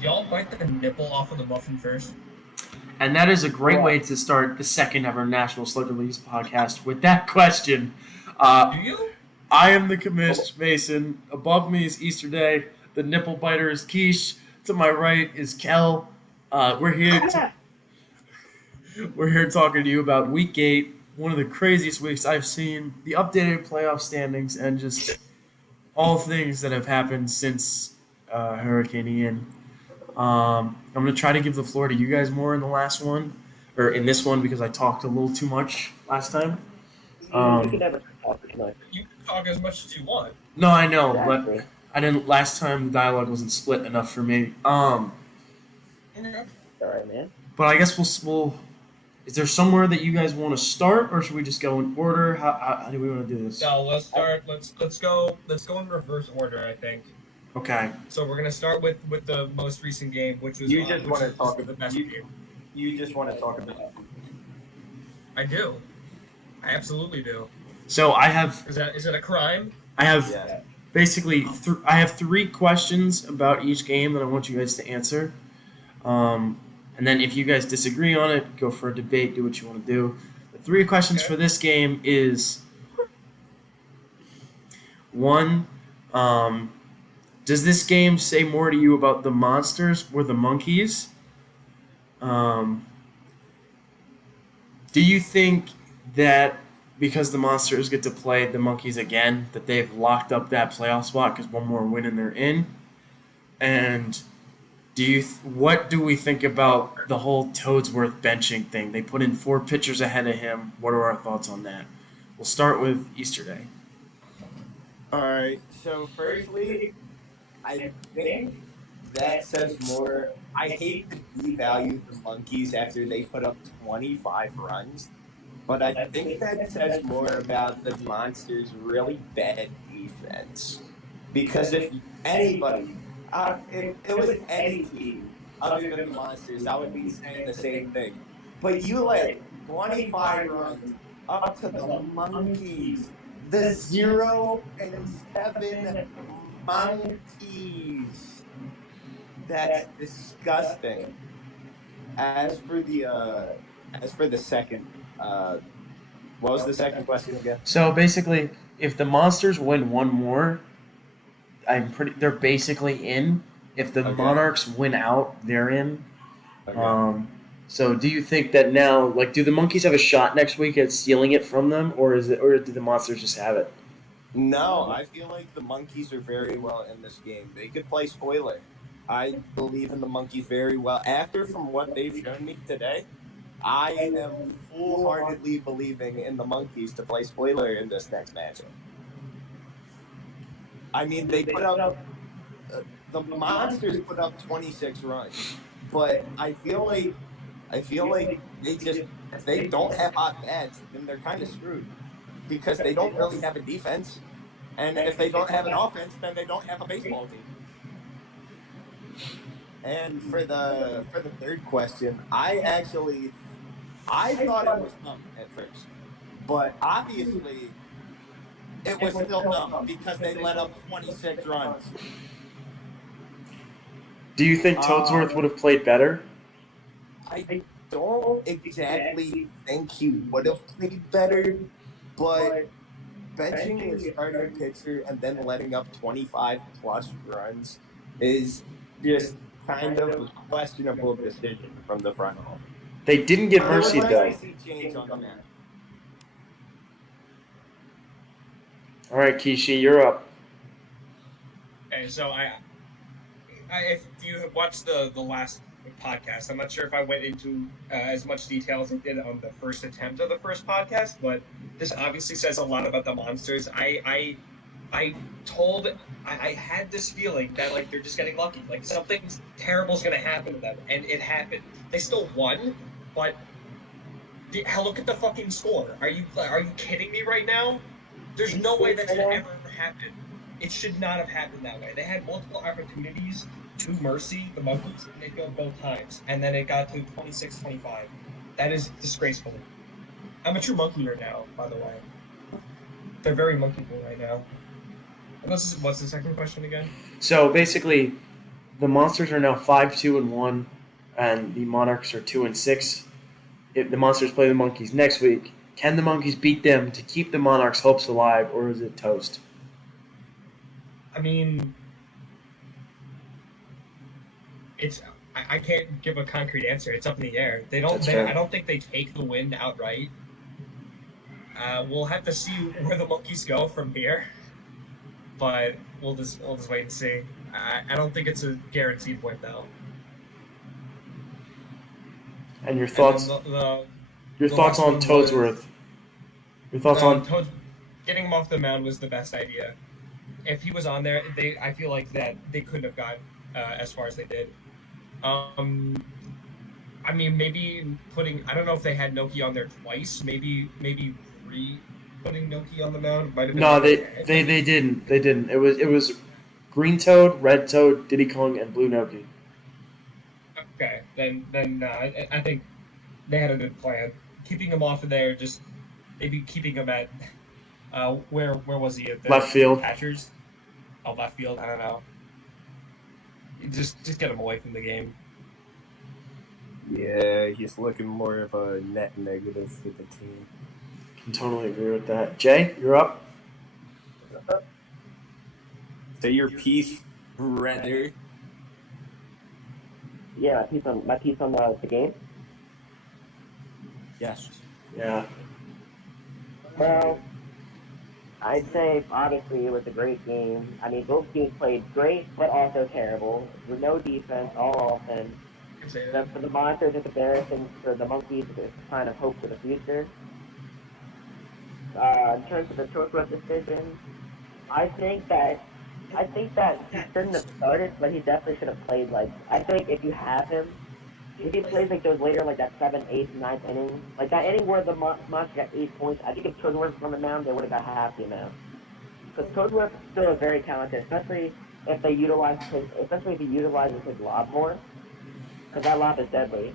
y'all bite the nipple off of the muffin first? And that is a great way to start the second ever National Slugger Leagues podcast with that question. Do you? I am the commish, Mason. Above me is Easter Day. The nipple biter is Quiche. To my right is Kel. We're here. We're here talking to you about Week 8, one of the craziest weeks I've seen. The updated playoff standings and just all things that have happened since Hurricane Ian. I'm gonna try to give the floor to you guys more in the last one, or in this one because I talked a little too much last time. You can never talk too much. You can talk as much as you want. No, I know, Exactly. but I didn't. Last time the dialogue wasn't split enough for me. Okay. All right, man. But I guess we'll. Is there somewhere that you guys want to start, or should we just go in order? How do we want to do this? No, let's start. Let's go in reverse order. I think. Okay. So we're gonna start with the most recent game, which was You just which want to was talk the about best game. you just want to talk about. I do. I absolutely do. So I have Is it a crime? Yeah. basically I have 3 questions about each game that I want you guys to answer. And then if you guys disagree on it, go for a debate, do what you want to do. The 3 questions for this game is 1, does this game say more to you about the monsters or the monkeys? Do you think that because the monsters get to play the monkeys again, that they've locked up that playoff spot because one more win and they're in? And what do we think about the whole Toadsworth benching thing? They put in 4 pitchers ahead of him. What are our thoughts on that? We'll start with Easter Day. All right. So firstly, I think that says more. I hate to devalue the monkeys after they put up 25 runs, but I think that says more about the monsters' really bad defense. Because if anybody, if it was any team other than the monsters, I would be saying the same thing. But you let 25 runs up to the monkeys, the 0-7 monkeys. That's disgusting. As for the second, what was the second question again? So basically, if the monsters win one more, they're basically in. If the Okay. Monarchs win out, they're in. Okay. So do you think that now, like, do the monkeys have a shot next week at stealing it from them, or do the monsters just have it? No, I feel like the monkeys are very well in this game. They could play spoiler. I believe in the monkeys very well. From what they've shown me today, I am full-heartedly believing in the monkeys to play spoiler in this next matchup. I mean, they put up the monsters put up 26 runs, but I feel like they just, if they don't have hot bats, then they're kind of screwed because they don't really have a defense, and if they don't have an offense, then they don't have a baseball team. And for the third question, I thought it was dumb at first, but obviously it was still dumb because they let up 26 runs. Do you think Toadsworth would have played better? I don't exactly think he would have played better, but benching your starting pitcher and then letting up 25 plus runs is just kind of a questionable decision from the front office. They didn't get It was mercy nice though. to see change on the map. All right, Kishi, you're up. Okay, so if you have watched the last podcast, I'm not sure if I went into as much detail as I did on the first attempt of the first podcast, but this obviously says a lot about the monsters. I had this feeling that like they're just getting lucky, like something terrible is gonna happen to them, and it happened. They still won, but hell, look at the fucking score. Are you kidding me right now? There's no way that should ever happen. It should not have happened that way. They had multiple opportunities to mercy the monkeys, and they failed both times. And then it got to 26-25. That is disgraceful. I'm a true monkey now, by the way. They're very monkeyful right now. What's the second question again? So basically, the Monsters are now 5-2-1, and the Monarchs are 2-6. If the Monsters play the Monkeys next week, can the Monkeys beat them to keep the Monarchs' hopes alive, or is it toast? I mean, it's I can't give a concrete answer. It's up in the air. That's fair. I don't think they take the win outright. We'll have to see where the Monkeys go from here, but we'll just wait and see. I don't think it's a guaranteed win though. And your And thoughts? then Your the thoughts last on one Toadsworth? Your thoughts on? Getting him off the mound was the best idea. If he was on there, I feel like that they couldn't have got as far as they did. I mean, maybe putting. I don't know if they had Noki on there twice. Maybe putting Noki on the mound might have been. No, they didn't. They didn't. It was Green Toad, Red Toad, Diddy Kong, and Blue Noki. Okay, then I think they had a good plan. Keeping him off of there, just maybe keeping him at where was he at the Left field. catchers? Oh, left field. I don't know. Just get him away from the game. Yeah, he's looking more of a net negative for the team. Can totally agree with that. Jay, you're up. Say your piece, brother. Yeah, my piece on the game. Yes. Yeah. Well, I'd say obviously it was a great game. I mean, both teams played great, but also terrible. With no defense, all offense. For the Monsters, it's embarrassing. For the Monkeys, it's kind of hope for the future. In terms of the Toadsworth decision, I think that he shouldn't have started, but he definitely should have played. Like, I think if you have him, if he plays like those later, like that 7th, 8th, 9th inning, like that inning where the Monsters got 8 points, I think if Toadsworth was on the mound, they would have got half the amount. Because Toadsworth still is very talented, especially if he utilizes his lob more, because that lob is deadly.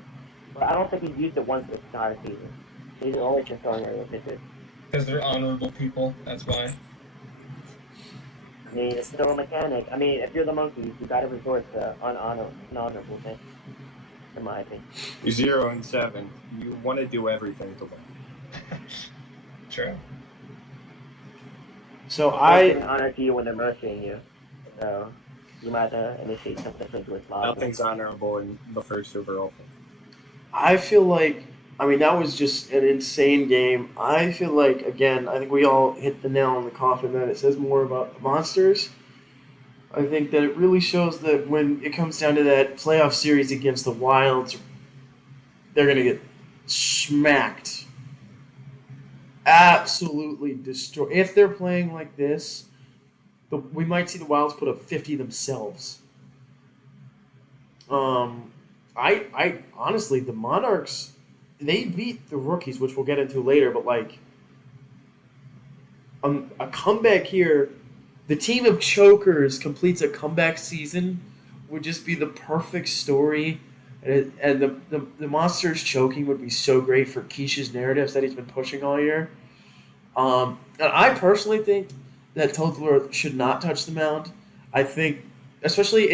But I don't think he's used it once this entire season. He's always just throwing aerial pitches. Because they're honorable people. That's why. I mean, it's still a mechanic. I mean, if you're the Monkeys, you gotta resort to unhonorable things, in my opinion. 0-7. You want to do everything to win. True. So It's an honor to you when they're mercying you. So you might initiate something to his lob. Nothing's honorable in the first overall. I feel like, I mean, that was just an insane game. I feel like, again, I think we all hit the nail on the coffin that it says more about the Monsters. I think that it really shows that when it comes down to that playoff series against the Wilds, they're going to get smacked. Absolutely destroyed. If they're playing like this, we might see the Wilds put up 50 themselves. I honestly, the Monarchs, they beat the Rookies, which we'll get into later, but like a comeback here, the team of chokers completes a comeback season would just be the perfect story. And the Monsters choking would be so great for Keish's narratives that he's been pushing all year. And I personally think that Toadsworth should not touch the mound. I think, especially,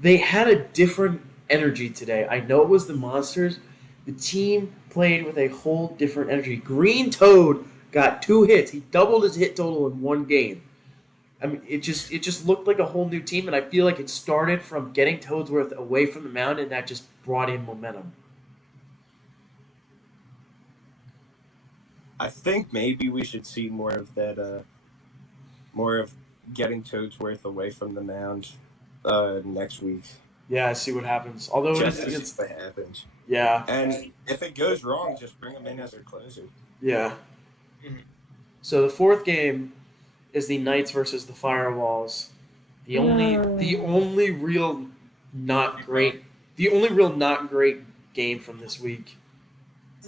they had a different energy today. I know it was the Monsters. The team played with a whole different energy. Green Toad got 2 hits. He doubled his hit total in one game. I mean, it just looked like a whole new team, and I feel like it started from getting Toadsworth away from the mound, and that just brought in momentum. I think maybe we should see more of that, more of getting Toadsworth away from the mound next week. Yeah, see what happens. Although Just to see what happens. Yeah. And if it goes wrong, just bring him in as a closer. Yeah. Mm-hmm. So the 4th game is the Knights versus the Firewalls. The only real not great game from this week.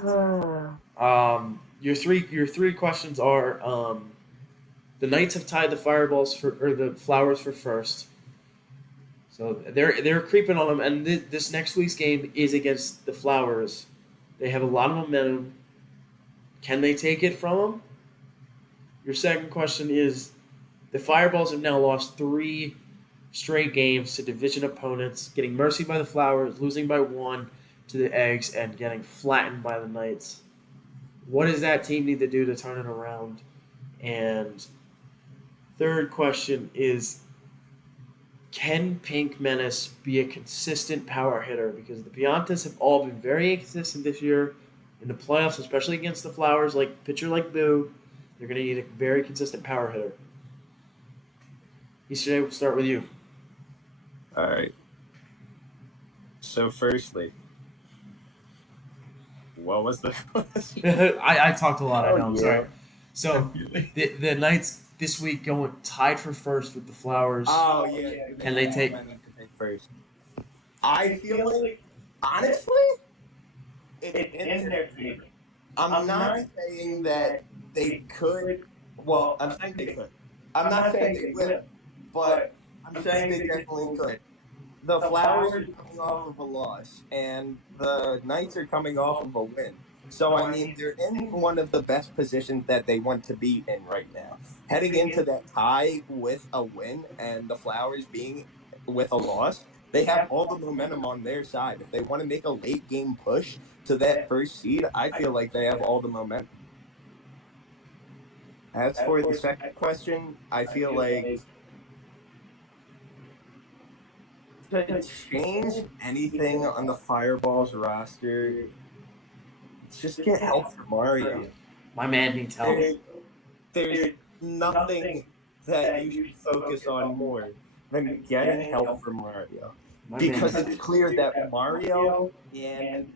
Your three questions are the Knights have tied the the Flowers for first. So they're creeping on them, and this next week's game is against the Flowers. They have a lot of momentum. Can they take it from them? Your second question is, the Fireballs have now lost 3 straight games to division opponents, getting mercy by the Flowers, losing by 1 to the Eggs, and getting flattened by the Knights. What does that team need to do to turn it around? And third question is, can Pink Menace be a consistent power hitter? Because the Piantas have all been very inconsistent this year in the playoffs, especially against the Flowers, like pitcher like Boo. They're going to need a very consistent power hitter. Yesterday, we'll start with you. All right. So, firstly, what was the question? I talked a lot, I know, I'm yeah. sorry. So, the Knights this week going tied for first with the Flowers. Oh, yeah. Can they take- first? I feel like, honestly, it's in their favor. I'm not saying that they could. Well, I'm saying they could. I'm not saying they will, but I'm saying they definitely could. The Flowers are coming off of a loss, and the Knights are coming off of a win. So, I mean, they're in one of the best positions that they want to be in right now. Heading into that tie with a win and the Flowers being with a loss, they have all the momentum on their side. If they want to make a late game push to that first seed, I feel like they have all the momentum. As for the second question, I feel like to change anything on the Fireballs roster, just get help from Mario. My man needs help. There's nothing that you should focus on more than getting help from Mario. My Because man. it's clear that Mario and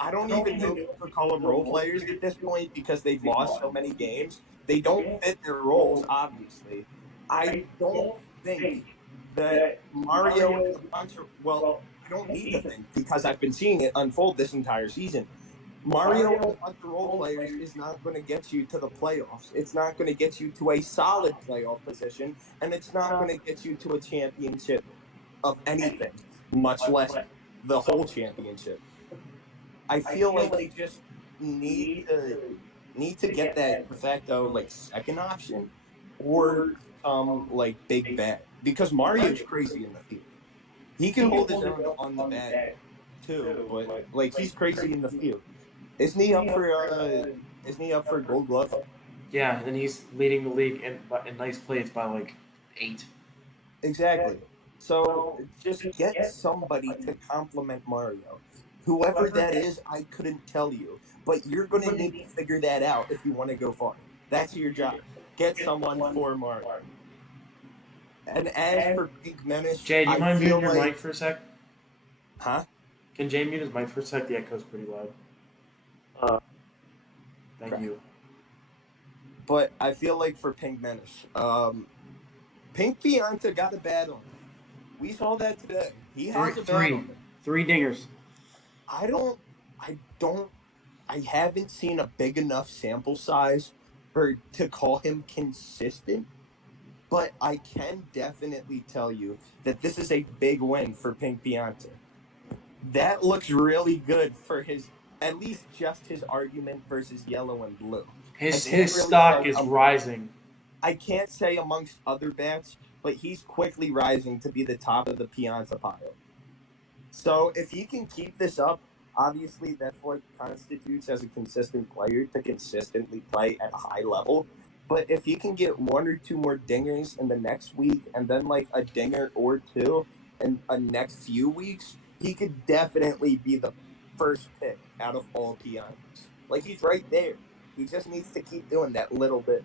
I don't even know if you could call them role players at this point because they've lost so many games. They don't fit their roles, obviously. I don't think that Mario is a bunch of, well, I don't need to think because I've been seeing it unfold this entire season. Mario and a bunch of role players is not going to get you to the playoffs. It's not going to get you to a solid playoff position, and it's not going to get you to a championship of anything, much less the whole championship. I feel like they just need to get that de facto like second option or like big bat because Mario's crazy in the field. He can hold his own on the bat too, but like he's crazy in the field. Isn't he up for Gold Glove? Yeah, and he's leading the league in nice plays by like 8. Exactly. So just get somebody to compliment Mario. Whoever that is, I couldn't tell you. But you're going to need to figure that out if you want to go far. That's your job. Get someone for Mario. And as for Pink Menace, Jay, do you I mind feel muting your like, mic for a sec? huh? Can Jay mute his mic for a sec? The echo's pretty loud. Thank Okay. you. But I feel like for Pink Menace, Pink Pianta got a bad on him. We saw that today. He has a bad on him. 3 dingers. I haven't seen a big enough sample size to call him consistent, but I can definitely tell you that this is a big win for Pink Pianta. That looks really good for at least just his argument versus Yellow and Blue. His I can't really stock say is I'm- rising. I can't say amongst other bats, but he's quickly rising to be the top of the Pianta pile. So if he can keep this up, obviously that's what constitutes as a consistent player to consistently play at a high level. But if he can get 1 or 2 more dingers in the next week and then like a dinger or 2 in a next few weeks, he could definitely be the first pick out of all Piantas. Like he's right there. He just needs to keep doing that little bit.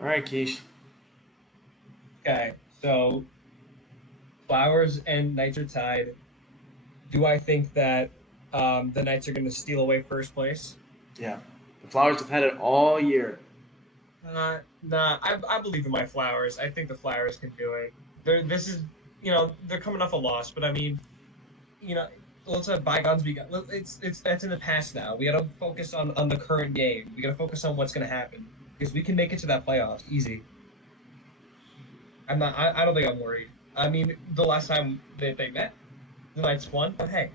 All right, Keish. Okay, so Flowers and Knights are tied. Do I think that the Knights are going to steal away first place? Yeah. The Flowers have had it all year. Nah. I believe in my Flowers. I think the Flowers can do it. This is, they're coming off a loss, but I mean, let's let bygones be. It's that's in the past now. We got to focus on the current game. We got to focus on what's going to happen because we can make it to that playoffs easy. I don't think I'm worried. I mean, the last time they met, the Knights won, but hey,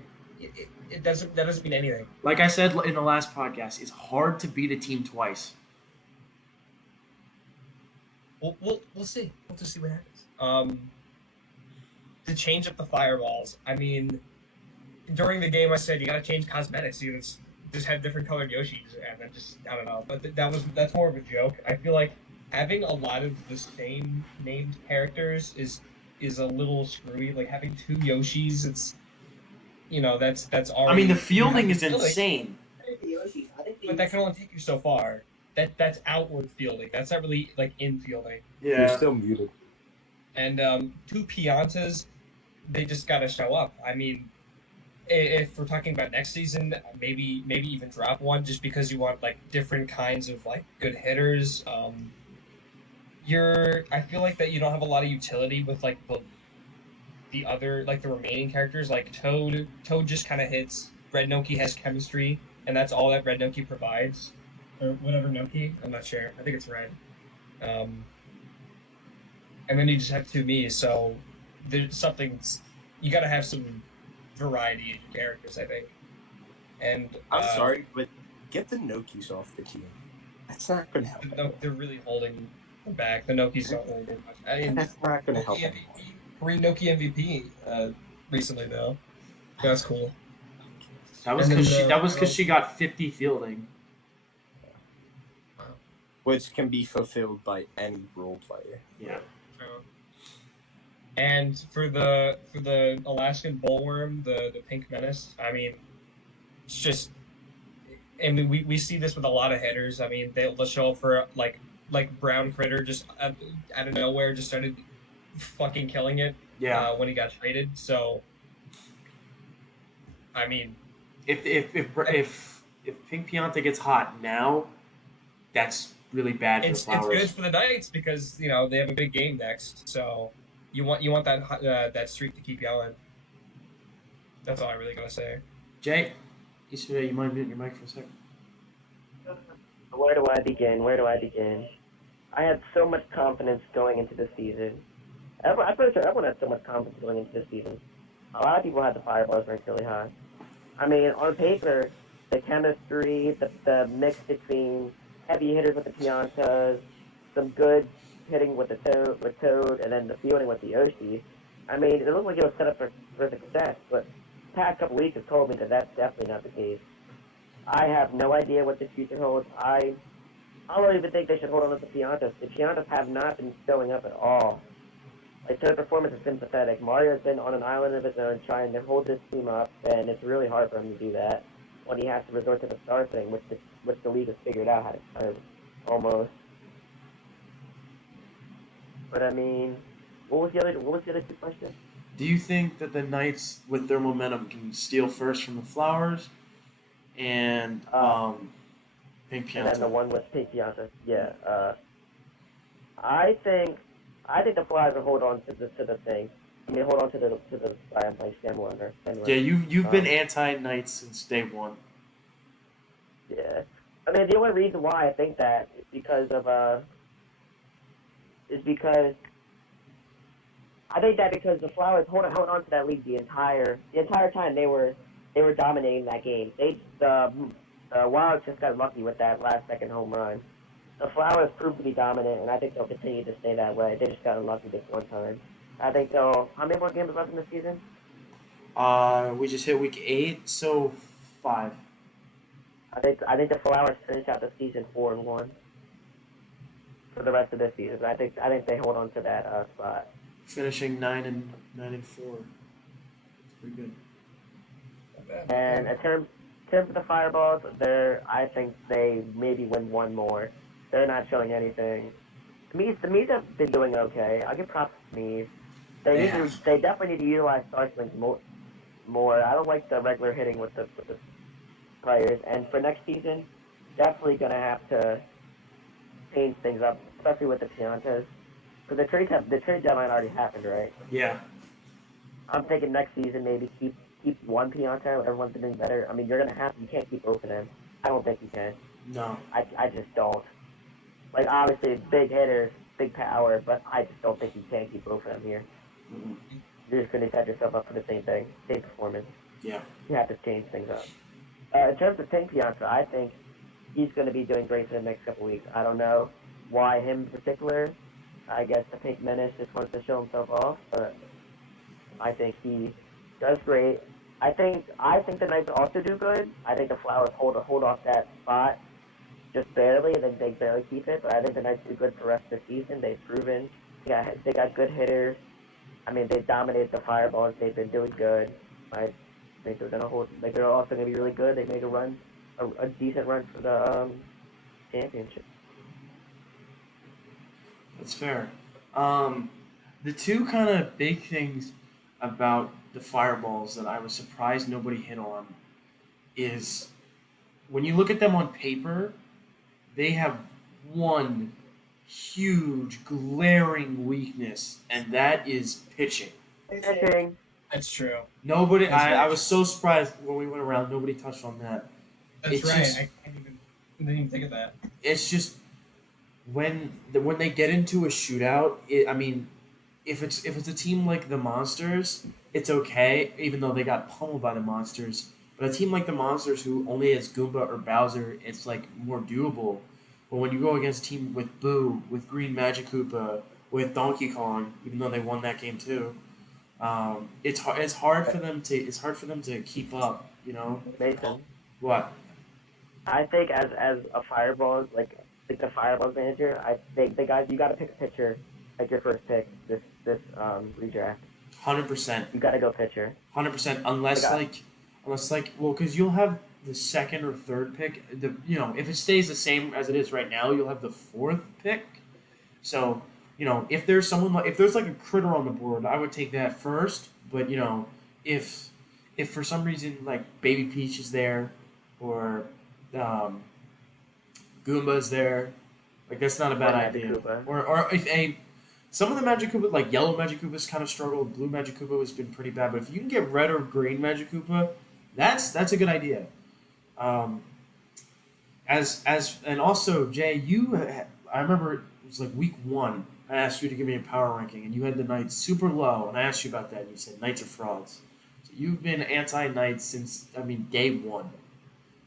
that doesn't mean anything. Like I said in the last podcast, it's hard to beat a team twice. we'll see. We'll just see what happens. To change up the fireballs. I mean, during the game, I said you gotta change cosmetics. You just have different colored Yoshis, and that just I don't know. But that's more of a joke. I feel like having a lot of the same named characters is a little screwy. Like having two Yoshis, it's that's I already. mean, the you have fielding the is insane. but that can only take you so far. That's outward fielding. That's not really like in fielding. You're Yeah. still muted. And two Piantas, they just gotta show up. I mean, if we're talking about next season, maybe even drop one just because you want like different kinds of like good hitters. I feel like that you don't have a lot of utility with like the other like the remaining characters like Toad. Toad just kind of hits. Red Noki has chemistry, and that's all that Red Noki provides, or whatever Noki. I'm not sure. I think it's Red. Um, and then you just have two Miis, so there's something you got to have some variety in characters, I think. And I'm sorry, but get the Nokis off the team. That's not going to help. they're really holding them back. The Nokis don't really do much. I mean, That's not going to help. Noki MVP, Korean Noki MVP recently though. That's cool. That was And because then, she got 50 fielding. Which can be fulfilled by any role player. Yeah. And for the Alaskan bullworm, the pink menace. I mean, it's just. I mean, we see this with a lot of hitters. I mean, they'll show up for like Brown Critter just out of nowhere just started fucking killing it. Yeah. When he got traded. So, I mean, If Pink Pianta gets hot now, that's really bad for the it's Flowers. good for the Knights because they have a big game next. So you want that streak to keep going. That's all I really gotta say. Jay, you mind muting your mic for a second? Where do I begin? Where do I begin? I had so much confidence going into the season. I'm pretty sure everyone had so much confidence going into the season. A lot of people had the fireballs ranked really high. I mean, on paper, the chemistry, the mix between heavy hitters with the Piantas, some good hitting with Toad, and then the fielding with the Yoshi. I mean, it looked like it was set up for success, but the past couple weeks have told me that that's definitely not the case. I have no idea what the future holds. I don't even think they should hold on to the Piantas. The Piantas have not been showing up at all. Like, their performance has been pathetic. Mario's been on an island of his own trying to hold this team up, and it's really hard for him to do that when he has to resort to the star thing, which the league has figured out how to almost. But I mean, what was the other two questions? Do you think that the Knights, with their momentum, can steal first from the Flowers and Pink Pianta? And then the one with Pink Pianta, yeah. I think the Flyers will hold on to the thing. I mean, hold on to the I'm playing Sandlander. Yeah, you've been anti-Knights since day one. Yeah, I mean the only reason why I think that is because the Flowers hold on to that lead the entire time they were dominating that game. The Wild just got lucky with that last second home run. The Flowers proved to be dominant, and I think they'll continue to stay that way. They just got unlucky this one time. I think they'll. How many more games left in the season? We just hit week 8, so 5. I think the Flowers finish out the season 4-1 for the rest of this season. I think they hold on to that spot. Finishing 9-4. It's pretty good. And in terms of the Fireballs, I think they maybe win one more. They're not showing anything. The Mees have been doing okay. I give props to Mees. They definitely need to utilize Star Swings more. I don't like the regular hitting with the players. And for next season, definitely gonna have to change things up, especially with the Piantas. Because the trade deadline already happened, right? Yeah. I'm thinking next season maybe keep one Pianta. Everyone's been doing better. I mean, you can't keep both of them. I don't think you can. No. I just don't. Like, obviously, big hitters, big power, but I just don't think you can keep both of them here. Mm-hmm. You're just going to set yourself up for the same thing, same performance. Yeah. You have to change things up. In terms of Pink Pianta, I think he's going to be doing great for the next couple weeks. I don't know why him in particular. I guess the Pink Menace just wants to show himself off, but I think he does great. I think the Knights also do good. I think the Flowers hold off that spot just barely. They barely keep it, but I think the Knights do good for the rest of the season. They've proven they got good hitters. I mean, they dominated the Fireballs. They've been doing good. I think they're gonna hold. Like they're also gonna be really good. They make a run, a decent run for the championship. That's fair. The two kind of big things about the Fireballs that I was surprised nobody hit on is when you look at them on paper, they have one huge glaring weakness, and that is pitching. Pitching. That's true. Nobody, That's right. I was so surprised when we went around. Nobody touched on that. That's It's right. just- I didn't even think of that. It's just when they get into a shootout. I mean, if it's a team like the Monsters, it's okay, even though they got pummeled by the Monsters. But a team like the Monsters, who only has Goomba or Bowser, it's like more doable. But when you go against a team with Boo, with Green Magic Koopa, with Donkey Kong, even though they won that game too, it's hard for them to keep up. You know Mason. what? I think as a Fireball, like the Fireball manager, I think the guys you got to pick a pitcher as your first pick this redraft. 100%. You got to go pitcher. 100%. Unless well, because you'll have the second or third pick. If it stays the same as it is right now, you'll have the fourth pick. So if there's if there's like a critter on the board, I would take that first. But if for some reason like Baby Peach is there, or Goomba's there, like that's not a bad Or Magic idea. Koopa. Or if some of the Magic Koopa, like Yellow Magic Koopa's kind of struggled. Blue Magic Koopa has been pretty bad. But if you can get Red or Green Magic Koopa, that's a good idea. And also Jay, I remember it was like week 1. I asked you to give me a power ranking, and you had the Knights super low, and I asked you about that, and you said Knights are frauds. So you've been anti-Knights since day 1.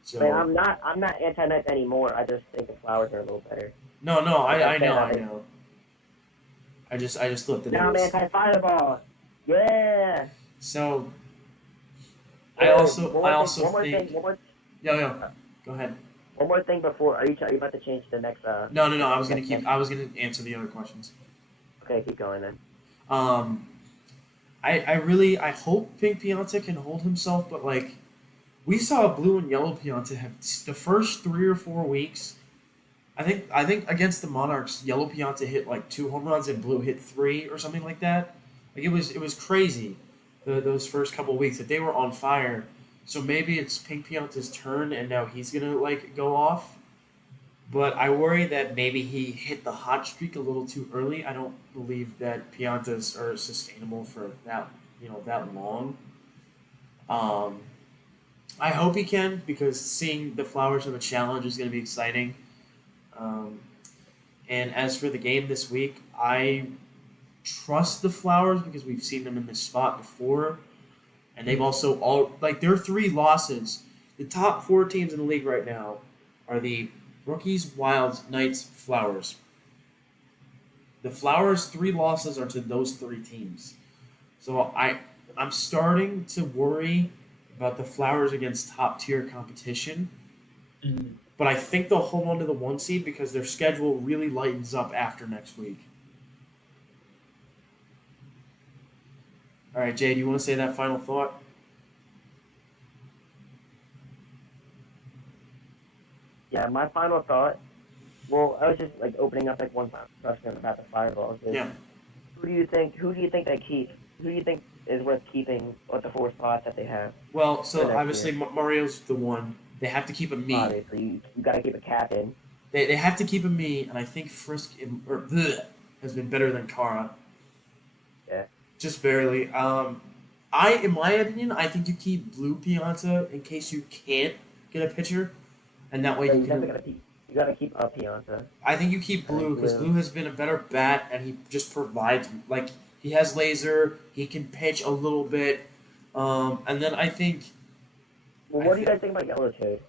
So But I'm not anti-Knights anymore. I just think the Flowers are a little better. no, I Okay, know. I just thought that Now it I'm was anti-Fireball. Yeah. so. I also think. One more Go ahead. One more thing before. Are you about to change to the next? No. I was gonna answer the other questions. Okay, keep going then. I hope Pink Pianta can hold himself, but like, we saw Blue and Yellow Pianta have the first 3 or 4 weeks. I think against the Monarchs, Yellow Pianta hit like 2 home runs and Blue hit 3 or something like that. Like it was crazy, those first couple weeks that they were on fire. So maybe it's Pink Pianta's turn, and now he's gonna like go off. But I worry that maybe he hit the hot streak a little too early. I don't believe that Piantas are sustainable for that long. I hope he can, because seeing the Flowers of a challenge is going to be exciting. And as for the game this week, I trust the Flowers because we've seen them in this spot before, and they've also their 3 losses. The top 4 teams in the league right now are the Rookies, Wilds, Knights, Flowers. The Flowers' 3 losses are to those 3 teams. So I'm starting to worry about the Flowers against top tier competition. Mm-hmm. But I think they'll hold on to the 1 seed because their schedule really lightens up after next week. All right, Jay, do you want to say that final thought? Yeah, my final thought. Well, I was just like opening up like one final question about the Fireballs. Yeah. Who do you think they keep? Who do you think is worth keeping with the 4 spots that they have? Well, so next obviously Mario's the one. They have to keep a me. Obviously, you got to keep a captain. They have to keep a me, and I think Frisk has been better than Kara. Yeah. Just barely. In my opinion, I think you keep Blue Pianta in case you can't get a pitcher, and that way So you you can. definitely gotta keep a Pianta. I think you keep Blue because Blue. Blue has been a better bat, and he just provides he has laser, he can pitch a little bit, and then I think Well, what do you guys think about Yellow Toad?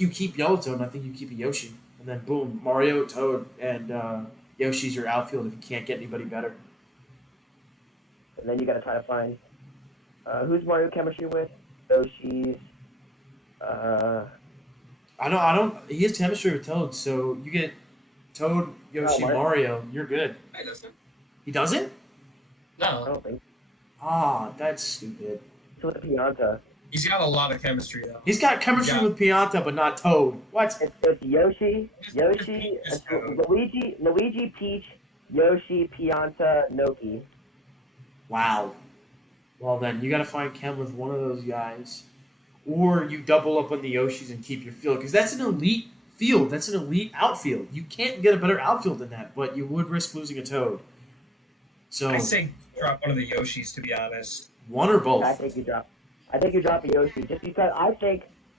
you keep Yellow Toad, and I think you keep a Yoshi, and then boom, Mario, Toad, and Yoshi's your outfield if you can't get anybody better. And then you got to try to find who's Mario chemistry with. Yoshi's. I don't. He has chemistry with Toad, so you get Toad, Yoshi, Mario. Mario. You're good. I doesn't. He doesn't? I No, don't think. Ah, that's stupid. So with the Pianta, he's got a lot of chemistry though. He's got chemistry Yeah. with Pianta, but not Toad. What? it's Yoshi, Just Luigi, Peach, Yoshi, Pianta, Noki. Wow. Well then, you gotta find Chem with one of those guys, or you double up on the Yoshis and keep your field, because that's an elite field. That's an elite outfield. You can't get a better outfield than that, but you would risk losing a Toad. So I say drop one of the Yoshis to be honest. one or both. I think you drop a Yoshi just because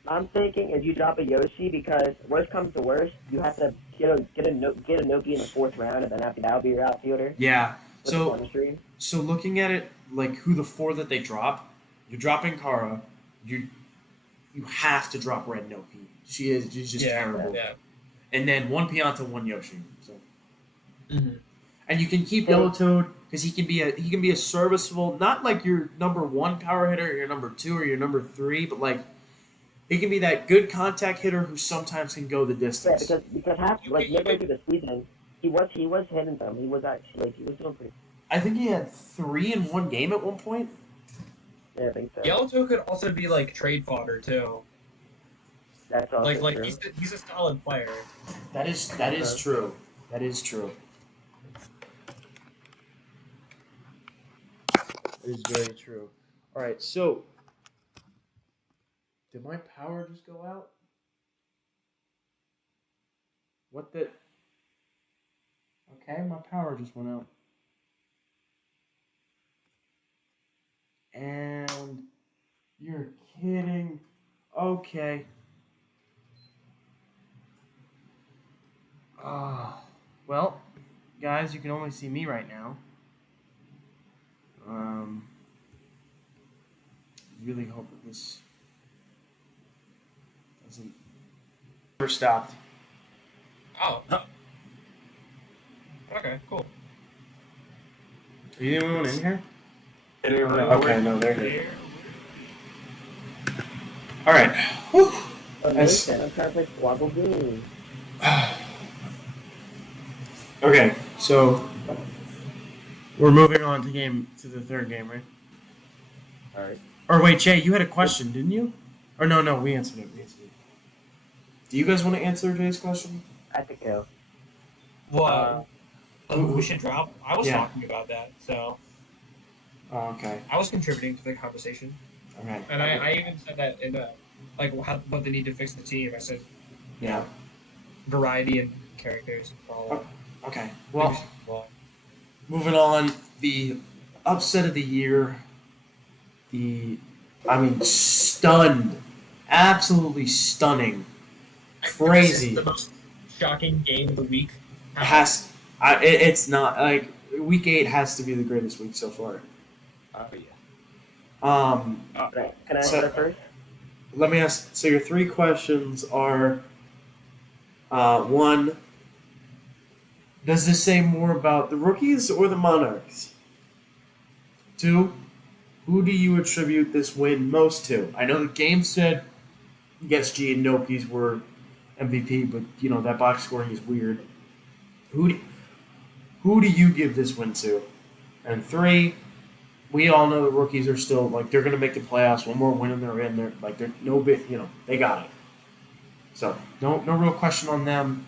I'm thinking if you drop a Yoshi because worst comes to worst, you have to get a Noki in the 4th round and then after that'll be your outfielder. Yeah. With the So chemistry. so looking at it like who the 4 that they drop, you're dropping Kara. You have to drop Red Noki. She's just terrible. Yeah. And then one Pianta, one Yoshi. So Mm-hmm. and you can keep Yellow Toad because he can be a serviceable, not like your number 1 power hitter, or your number 2, or your number 3, but like he can be that good contact hitter who sometimes can go the Yeah, distance. because midway through the season, he was hitting them. He was actually he was doing pretty. I think he had 3 in one game at one point. Yeah, I think so. Yellowtoe could also be like trade fodder too. That's also Like true. he's a solid player. That is true. That is true. That is very true. All right, so did my power just go out? What the? Okay, my power just went out. And you're kidding. Okay. Well, guys, you can only see me right now. Really hope that this doesn't ever stopped. Oh. Okay, cool. Are you the only one in here? Anyone Okay, no, they're here. All right. Whew. That's- I'm trying to play Squabble Game. Okay, so we're moving on to the 3rd game, right? All right. Or wait, Jay, you had a question, didn't you? Or no, we answered it. Do you guys want to answer Jay's question? I think so. Well, we should drop. I was Yeah. talking about that, so Oh, okay. I was contributing to the conversation, Okay. and I even said that in what they need to fix the team. I said Yeah. variety in characters. Okay. Well, moving on, the upset of the year. Stunned, absolutely stunning, crazy. The most shocking game of the week. It's not like week 8 has to be the greatest week so far. Oh yeah. Can I So- answer first? Let me ask. So your 3 questions are: 1, does this say more about the rookies or the Monarchs? 2, who do you attribute this win most to? I know the game said yes, G and Noki's were MVP, but that box scoring is weird. Who do you give this win to? And 3, we all know the rookies are still they're going to make the playoffs. One more win and they're in. They're no bit. They got it. So no real question on them.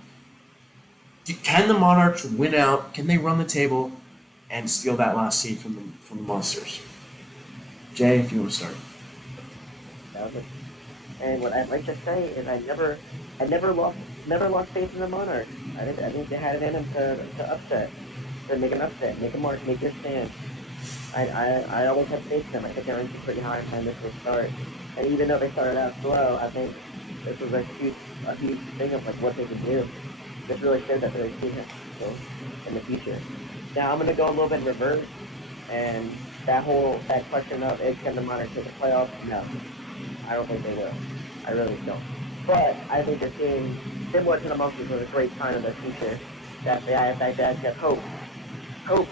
Can the Monarchs win out? Can they run the table and steal that last seed from the Monsters? Jay, if you want to start. And what I'd like to say is I never lost faith in the Monarchs. I think they had it in them to upset, to make an upset, make a mark, make your stand. I always have faith in them. I think they're inching pretty high time this will start. And even though they started out slow, I think this was a huge thing of what they could do. This really showed that they're a team in the future. Now I'm gonna go a little bit in reverse, and that question of can the Monarchs make the playoffs? No, I don't think they will. I really don't. But I think they're seeing similar to the Monkeys with a great time in their future. That just hope. Hope.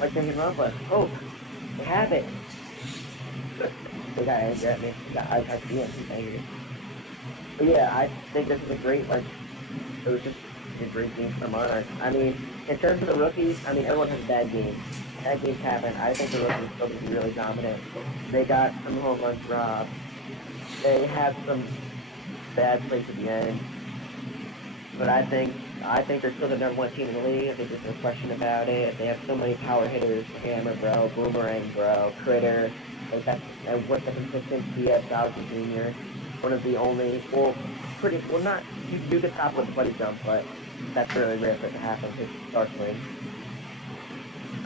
Like Jimmy Rumbler. Hope. They have it. They got angry at me. I see him. He's angry. But yeah, I think this is a great, like, it was just a great game for the Monarchs. I mean, in terms of the rookies, I mean, everyone has bad games. Bad games happen. I think the rookies still going to be really dominant. They got some home runs robbed. They had some bad plays at the end. But I think they're still the number one team in the league. I think there's no question about it. They have so many power hitters: Hammer, bro, Boomerang, bro, Critter. Like that's and with the consistency of Dodger Jr. One of the only, not you could top with Buddy Jump, but that's really rare for it to happen because Star Swing.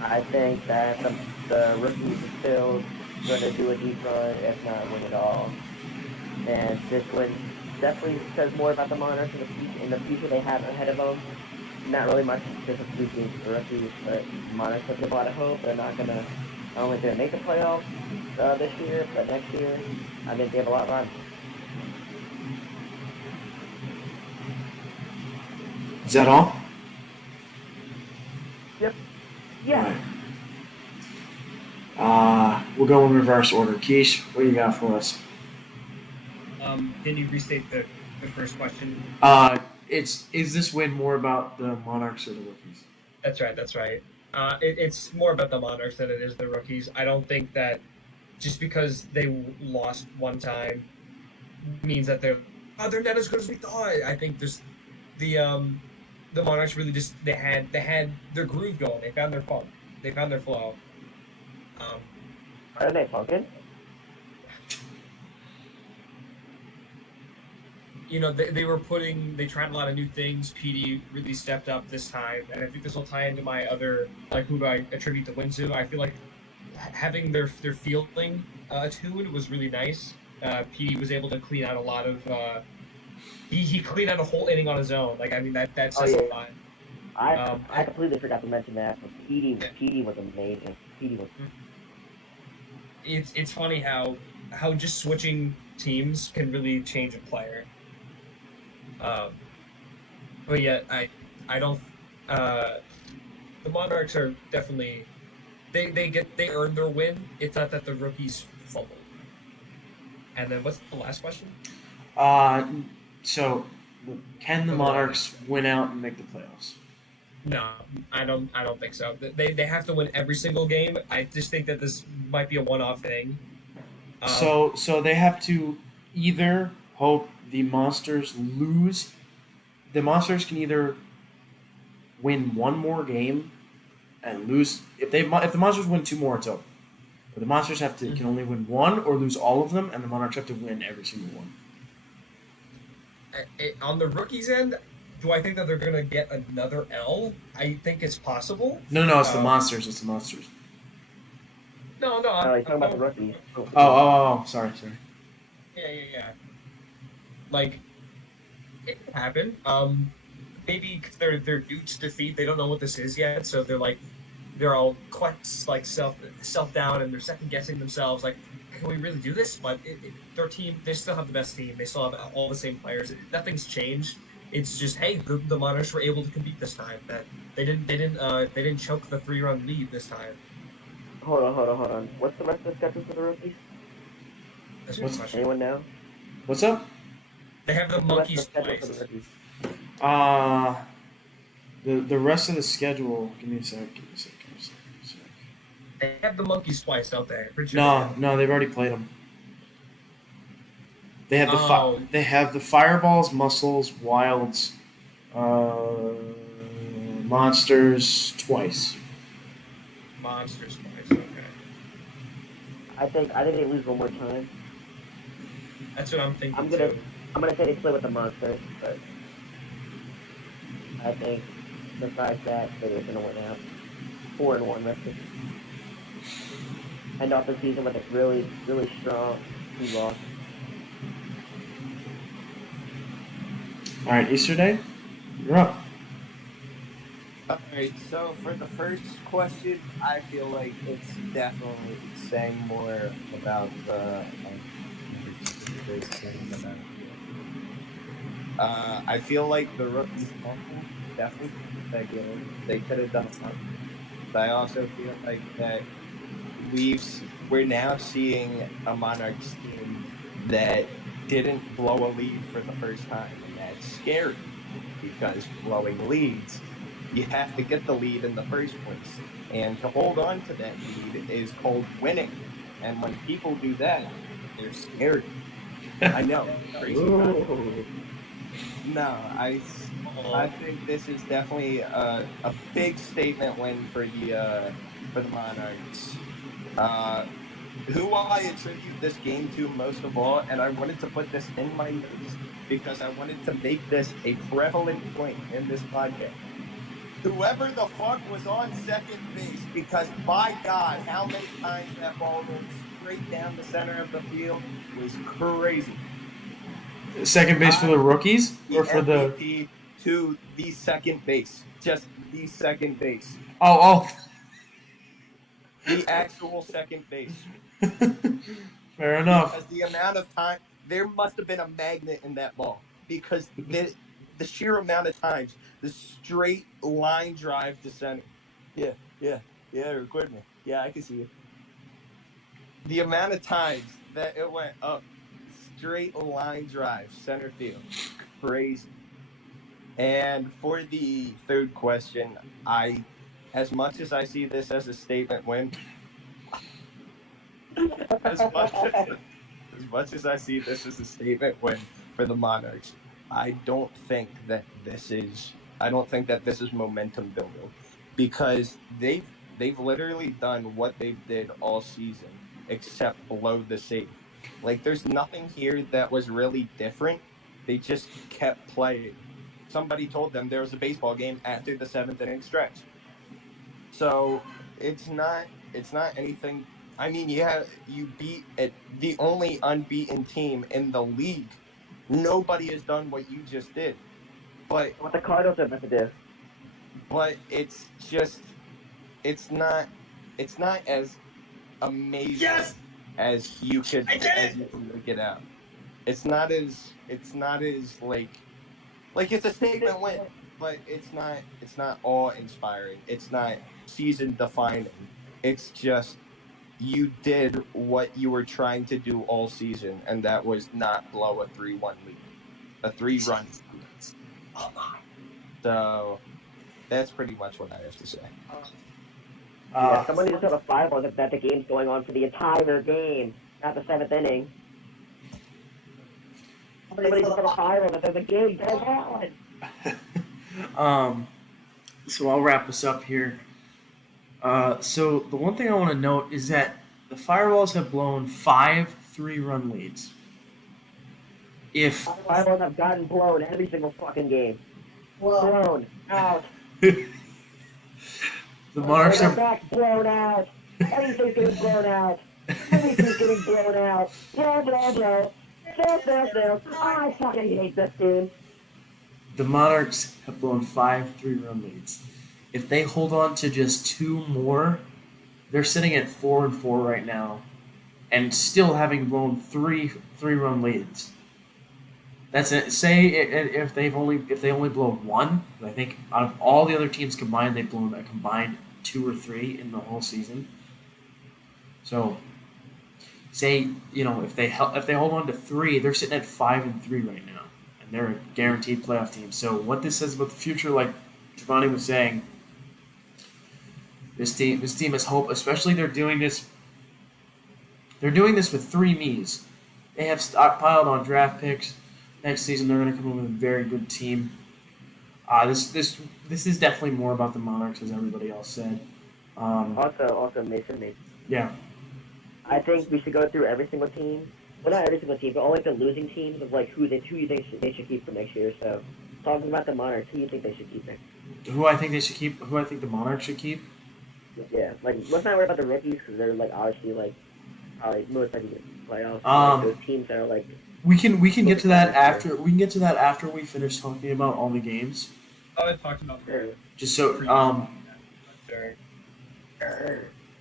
I think that the rookies are still going to do a deep run, if not win it all. And this win definitely says more about the Monarchs in the future they have ahead of them. Not really much because of 2 games for rookies, but Monarchs have a lot of hope. They're not only gonna make the playoffs this year, but next year, I think they have a lot of run. Is that all? Yep. Yeah. We'll go in reverse order. Keish, what do you got for us? Can you restate the first question? Is this win more about the Monarchs or the rookies? That's right. It's more about the Monarchs than it is the rookies. I don't think that just because they lost one time means that they're not as good as we thought. I think the Monarchs really just they had their groove going. They found their funk. They found their flow. Are they funkin'? They tried a lot of new things. PD really stepped up this time, and I think this will tie into my other, like, who do I attribute the win to. I feel like having their fielding attuned was really nice. PD was able to clean out a lot of. He cleaned out a whole inning on his own. Like, I mean, that says a lot. I completely forgot to mention that. But PD was amazing. PD was. It's funny how just switching teams can really change a player. But yeah, I don't. The Monarchs are definitely they earned their win. It's not that the rookies fumbled. And then what's the last question? So can the Monarchs win out and make the playoffs? No, I don't think so. They have to win every single game. I just think that this might be a one-off thing. So they have to either hope the Monsters lose. The Monsters can either win one more game and lose. If the Monsters win 2 more, it's over. But the Monsters can only win 1 or lose all of them, and the Monarchs have to win every single one. On the rookies' end, do I think that they're going to get another L? I think it's possible. No, it's the Monsters. It's the Monsters. No. You're talking about the rookies. Oh, sorry. Yeah. Like, it can happen. Maybe because they're new to defeat, they don't know what this is yet, so they're all quite like self doubt, and they're second guessing themselves. Like, can we really do this? But their team, they still have the best team. They still have all the same players. Nothing's changed. It's just, hey, the Monarchs were able to compete this time. That they didn't choke the 3-run lead this time. Hold on. What's the rest of the schedule for the rookies? That's a good question. Anyone know? What's up? They have the Monkeys twice. The rest of the schedule. Give me a sec. They have the Monkeys twice, don't they? No, they've already played them. They have they have the Fireballs, Muscles, Wilds, Monsters twice. Monsters twice. Okay. I think they lose one more time. That's what I'm thinking. I'm gonna say they play with the Monsters, but I think besides that, they're gonna win out. 4-1 record. End off the season with a really, really strong 2 loss. All right, Easter Day, you're up. Alright, so for the first question, I feel like it's definitely saying more about the I feel like the rookies definitely. that game. They could have done something. But I also feel like that we're now seeing a Monarchs team that didn't blow a lead for the first time, and that's scary because blowing leads, you have to get the lead in the first place, and to hold on to that lead is called winning. And when people do that, they're scary. I know, crazy time. Ooh. No, I think this is definitely a big statement win for the Monarchs. Uh, who I attribute this game to most of all, and I wanted to put this in my notes because I wanted to make this a prevalent point in this podcast. Whoever the fuck was on second base, because by God, how many times that ball rolled straight down the center of the field was crazy. Second base for the rookies The or for the MVP to the second base, just the second base, oh the actual second base. fair enough. Because the amount of time there must have been a magnet in that ball because the sheer amount of times the straight line drive to center. Yeah, record me. Yeah, I can see it. The amount of times that it went up straight line drive center field, crazy. And for the third question, as much as I see this as a statement win, as much as I see this as a statement win for the Monarchs, I don't think that this is momentum building because they've literally done what they did all season except blow the save. Like there's nothing here that was really different. They just kept playing. Somebody told them there was a baseball game after the seventh inning stretch. So it's not anything. I mean, you beat the only unbeaten team in the league. Nobody has done what you just did, but What the Cardinals are about to do. it's just it's not as amazing Yes! as you could I did as it! you can make it out. It's not as like it's a statement win, but it's not awe inspiring. It's not season defining. It's just you did what you were trying to do all season, and that was not blow a 3-1 lead, a 3-run lead. Oh my. So that's pretty much what I have to say. Yeah, someone needs to have a fireball that the game's going on for the entire game, not the seventh inning. Somebody needs to have a fireball that the game going on. So I'll wrap us up here. So the one thing I want to note is that the Fireballs have blown 5 3-run leads. If Fireballs have gotten blown every single fucking game. Blown out. the Monarchs They're have back blown out. Everything's getting blown out. Everything's getting blown out. Blow, blow, blow. Blow, blow, blow. I fucking hate this team. the Monarchs have blown 5 3-run leads. If they hold on to just 2 more, they're sitting at 4-4 right now, and still having blown 3 3-run leads. That's it. Say if they only blow 1, I think out of all the other teams combined, they've blown a combined 2 or 3 in the whole season. So, say if they hold on to 3, they're sitting at 5-3 right now, and they're a guaranteed playoff team. So what this says about the future, like Giovanni was saying, this team has hope. Especially they're doing this with 3 me's. They have stockpiled on draft picks. Next season, they're going to come up with a very good team. This is definitely more about the Monarchs, as everybody else said. Also, Mason. Yeah. I think we should go through every single team. Well, not every single team, but all like the losing teams of like who you think they should keep for next year. So, talking about the Monarchs, who you think they should keep next? Who I think they should keep? Who I think the Monarchs should keep? Yeah, like let's not worry about the rookies because they're like obviously like probably most likely playoffs. Those teams that are like. We can get to that after we finish talking about all the games. I talked about Just so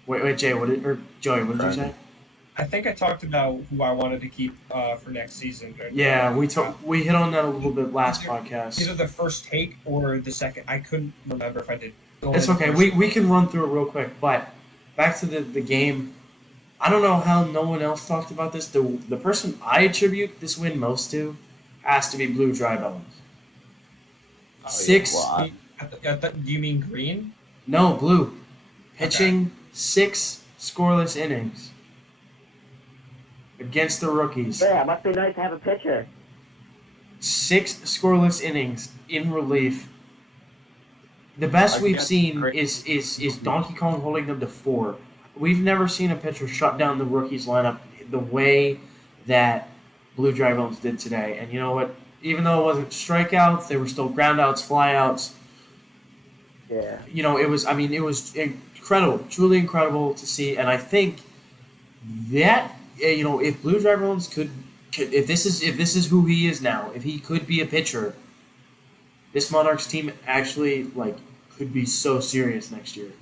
wait Jay, Joey, what did you say? I think I talked about who I wanted to keep for next season. Yeah, we hit on that a little bit last podcast. Either the first take or the second. I couldn't remember if I did. It's okay. We can run through it real quick, but back to the game. I don't know how no one else talked about this. The person I attribute this win most to has to be Blue Dry Bones. Why? Do you mean green? No, Blue. Pitching 6 scoreless innings against the rookies. Yeah, it must be nice to have a pitcher. 6 scoreless innings in relief. The best we've seen is Donkey Kong holding them to 4. We've never seen a pitcher shut down the rookies lineup the way that Blue Dry Bones did today. And you know what? Even though it wasn't strikeouts, they were still groundouts, flyouts. Yeah. You know, it was incredible, truly incredible to see. And I think that if Blue Dry Bones could if this is who he is now, if he could be a pitcher, this Monarchs team actually could be so serious next year.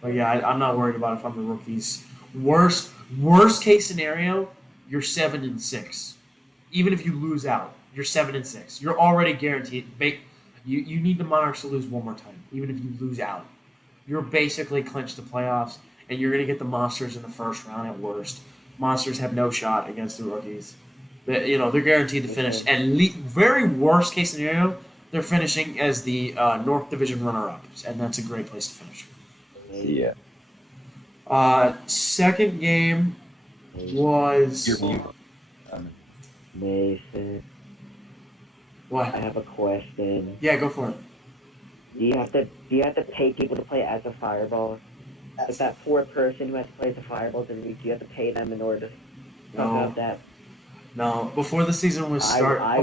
But yeah, I'm not worried about if I'm the rookies. Worst case scenario, you're 7-6. Even if you lose out, you're 7-6. You're already guaranteed. You need the Monarchs to lose one more time, even if you lose out. You're basically clinched the playoffs, and you're gonna get the Monsters in the first round at worst. Monsters have no shot against the rookies. They're guaranteed to finish. And very worst case scenario, they're finishing as the North Division runner-ups, and that's a great place to finish. Yeah. Second game was Mason, what? I have a question. Yeah, go for it. Do you have to pay people to play as a fireball? If that fourth person who has to play as a fireball, do you have to pay them in order to talk about that? No. Before the season was I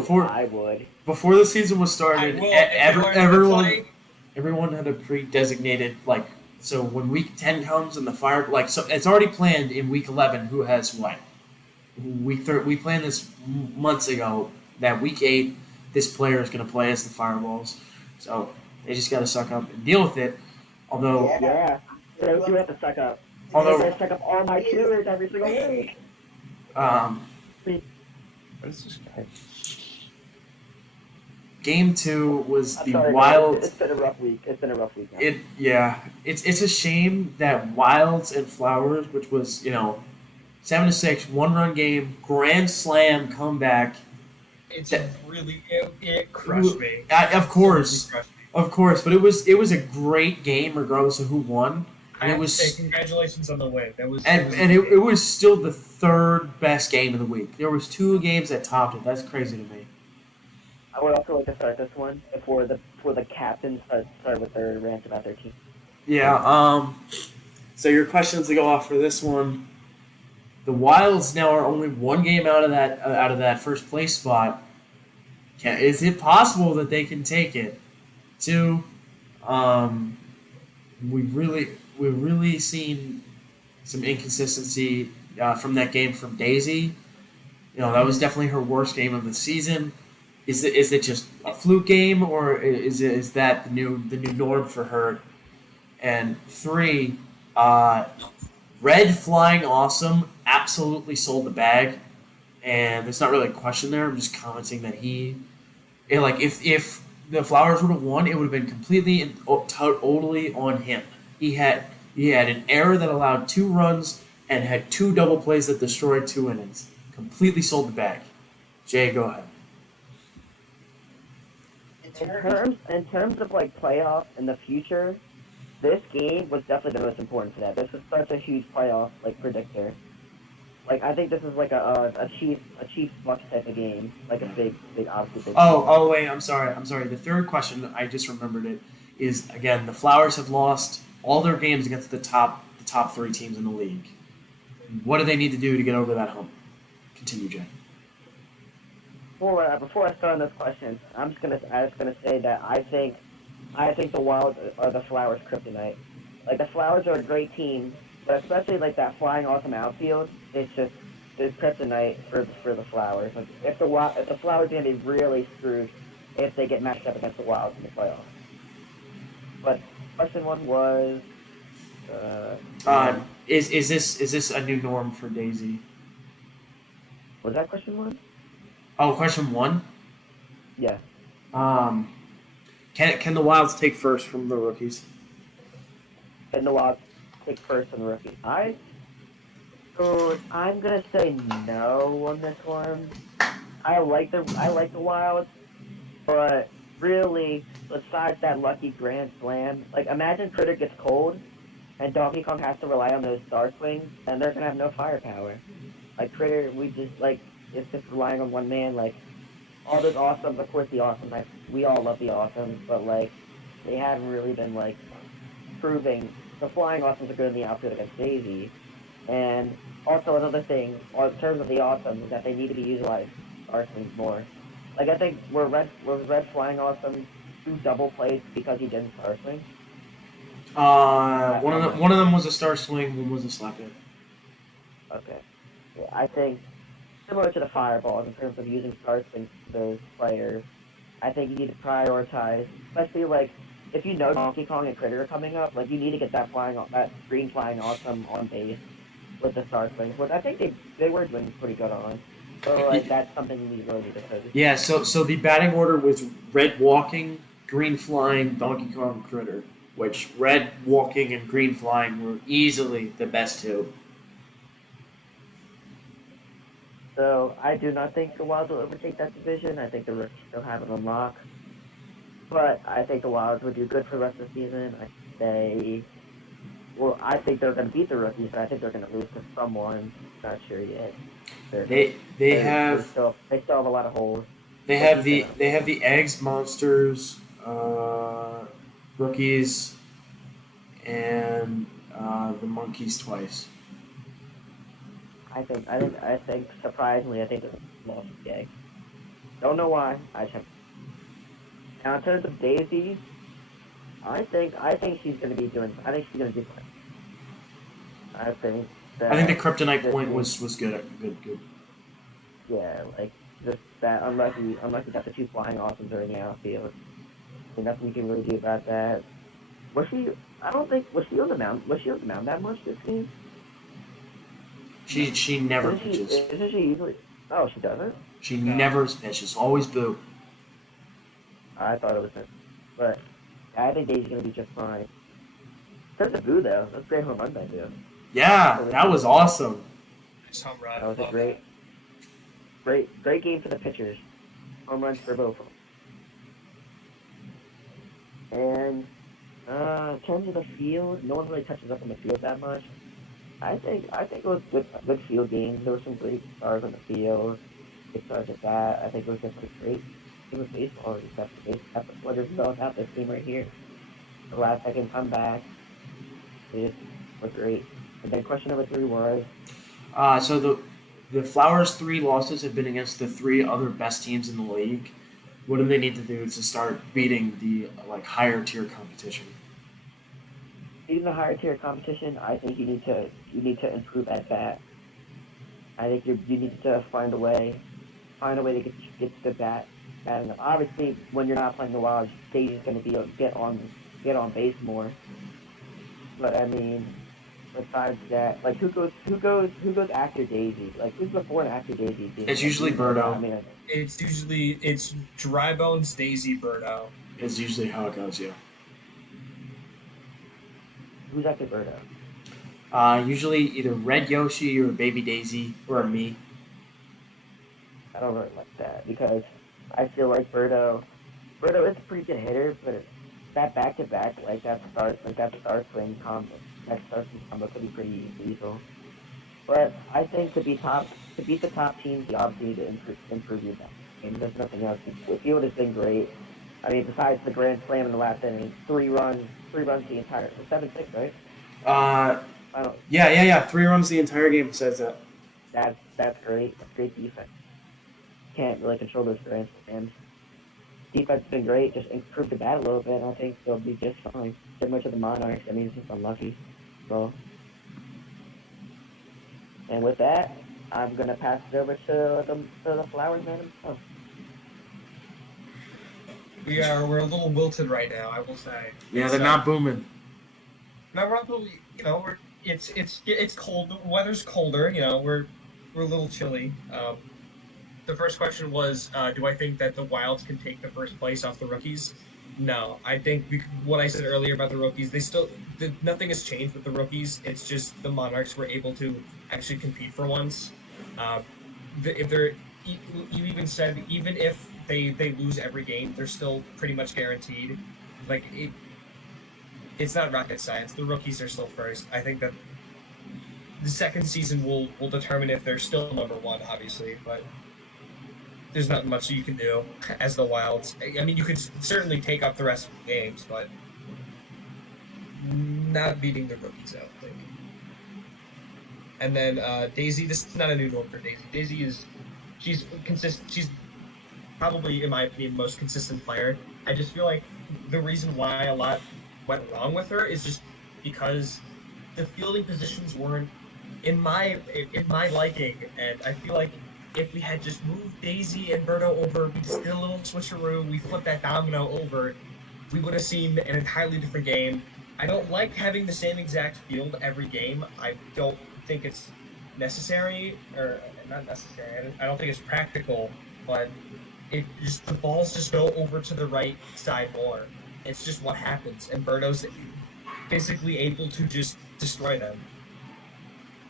would. Before the season was started, everyone had a pre-designated So when week 10 comes and the fire so it's already planned in week 11 who has what. We planned this months ago that week 8 this player is going to play as the Fireballs. So they just got to suck up and deal with it. Although yeah, they do have to suck up. Although they suck up all my shooters every single week. What is this guy? Game 2 was I'm the sorry, Wild. It's been a rough week. Now. It's a shame that Wilds and Flowers, which was 7-6, 1-run game, grand slam comeback. It crushed me. Of course, but it was a great game regardless of who won. And I have to say congratulations on the win. It was still the third best game of the week. There was 2 games that topped it. That's crazy to me. I would also like to start this one before the captains start with their rant about their team. Yeah. So your questions to go off for this one. The Wilds now are only 1 game out of that first place spot. Is it possible that they can take it? 2. We've really seen some inconsistency from that game from Daisy. That was definitely her worst game of the season. Is it just a fluke game, or is that the new norm for her? And 3, Red Flying Awesome absolutely sold the bag, and there's not really a question there. I'm just commenting that if the Flowers would have won, it would have been completely and totally on him. He had an error that allowed 2 runs and had 2 double plays that destroyed 2 innings. Completely sold the bag. Jay, go ahead. In terms of playoffs in the future, this game was definitely the most important for that. This is such a huge playoff predictor. I think this is a Chiefs Bucks type of game, a big obviously big. Oh wait, I'm sorry. The third question, I just remembered it, is again the Flowers have lost all their games against the top 3 teams in the league. What do they need to do to get over that hump? Continue, Jay. Before I start on this question, I was gonna say that I think the Wild are the Flowers' kryptonite. The Flowers are a great team, but especially that flying awesome outfield, it's kryptonite for the Flowers. If the Flowers are gonna be really screwed if they get matched up against the Wild in the playoffs. But question 1 was Is this a new norm for Daisy? Was that question one? Oh, question one. Yeah. Um, can the Wilds take first from the rookies? And the Wild take first on the rookie. I'm gonna say no on this one. I like the Wild, but really, besides that lucky grand slam, like imagine Critter gets cold and Donkey Kong has to rely on those star swings, and they're gonna have no firepower. Like Critter, we just like it's just relying on one man. Like all those awesomes, of course the awesomes, like we all love the awesomes, but like they haven't really been like proving the flying awesomes are good in the outfield against Daisy. And also another thing, in terms of the awesomes, is that they need to be utilized star swings more. Like I think were Red flying awesome two double plays because he didn't star swing. One of them was a star swing. One was a slap in. Okay. Yeah, I think similar to the fireballs in terms of using star swings for those players. I think you need to prioritize, especially like if you know Donkey Kong and Critter are coming up, like you need to get that green flying awesome on base with the star swings, which I think they were doing pretty good on. So like that's something we really need to focus. Yeah. So the batting order was red walking, green flying, Donkey Kong, Critter. Which red walking and green flying were easily the best two. So I do not think the Wilds will overtake that division. I think the Rookies still have it on lock. But I think the Wilds would do good for the rest of the season. I think they're going to beat the Rookies, but I think they're going to lose to someone. Not sure yet. They have They still have a lot of holes. they have the eggs, monsters, rookies, and the monkeys twice. I think surprisingly, I think it's lost gay. Don't know why. Now in terms of Daisy, I think she's gonna be doing. I think she's gonna do. I think that. I think the kryptonite this point is- was good. Good. Yeah, like just that unlucky that the two flying awesomes are in the outfield. There's nothing you can really do about that. Was she? I don't think was she on the mound. Was she on the mound that much this game? She never Isn't she? pitches. Isn't she usually? Oh, she doesn't. She No. never pitches. Always boo. I thought it was her, but I think Daisy's gonna be just fine. In terms of Boo though, that's a great home run by Boo. Yeah, that was awesome. Nice home run. That was a Love great game for the pitchers. Home runs for both of them. And in terms of the field, no one really touches up on the field that much. I think it was good field games. There were some great stars on the field. Good stars at that. I think it was just a great game of baseball. Except what is about this team right here. The last second comeback. They just were great. And then question number 3 was So the Flowers' 3 losses have been against the 3 other best teams in the league. What do they need to do to start beating the higher tier competition? even the higher tier competition. I think you need to improve at bat. I think you need to find a way to get the bat batting up. Obviously, when you're not playing the Wild, Daisy's going to be get on base more. But I mean, besides that, like who goes after Daisy? Like who's before and after Daisy? It's usually Birdo. I mean, it's Dry Bones, Daisy, Birdo. Is usually how it goes. Yeah. who's after Birdo? Usually either Red Yoshi or Baby Daisy or me. I don't really like that because I feel like Birdo is a pretty good hitter, but that back to back that start swing combo could be pretty lethal. But I think to beat the top teams, you obviously need to improve your back. And there's nothing else. The field has been great. I mean, besides the grand slam in the last inning, 3 runs the entire 7-6, right? I don't. Yeah. 3 runs the entire game besides that. That's great. That's great defense. Can't really control those grand slams. Defense has been great. Just improve the bat a little bit. I think they'll be just fine. Similar to the Monarchs. I mean, it's just unlucky. So, and with that, I'm gonna pass it over to the Flowers man himself. We're a little wilted right now, I will say. Yeah, It's, they're not booming. No, we're not really, we're it's cold. The weather's colder. You know, we're a little chilly. The first question was, do I think that the Wilds can take the first place off the rookies? No, I think what I said earlier about the rookies, nothing has changed with the rookies. It's just the Monarchs were able to actually compete for once. Uh, if they're, you even said even if they lose every game, they're still pretty much guaranteed. Like it's not rocket science. The rookies are still first. I think that the second season will determine if they're still number one, obviously, but there's not much you can do as the Wilds. I mean, you could certainly take up the rest of the games, but not beating the rookies, I don't think. And then Daisy, this is not a new norm for Daisy. She's consistent. She's probably, in my opinion, the most consistent player. I just feel like the reason why a lot went wrong with her is just because the fielding positions weren't in my liking, and I feel like if we had just moved Daisy and Berto over, we just did a little switcheroo, we flipped that domino over, we would have seen an entirely different game. I don't like having the same exact field every game. I don't think it's necessary, or not necessary. I don't think it's practical, but the balls just go over to the right side more. It's just what happens, and Berto's basically able to just destroy them.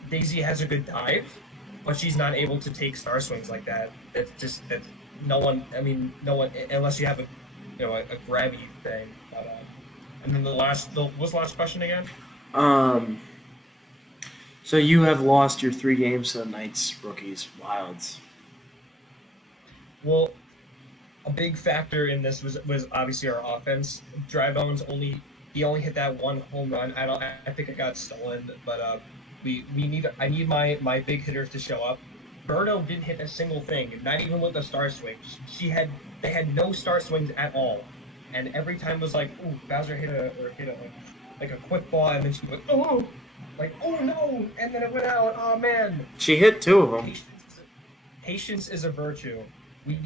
Daisy has a good dive, but she's not able to take star swings like that. That no one. I mean, no one unless you have a grabby thing. But, and then what's the last question again? So you have lost your 3 games to the Knights, Rookies, Wilds. Well, a big factor in this was obviously our offense. Drybones only hit that one home run. I think it got stolen, but I need my big hitters to show up. Berto didn't hit a single thing, not even with the star swings. They had no star swings at all, and every time was like, ooh, Bowser hit a quick ball, and then she went, oh, like, oh no, and then it went out. Oh man. She hit 2 of them. Patience is a virtue. We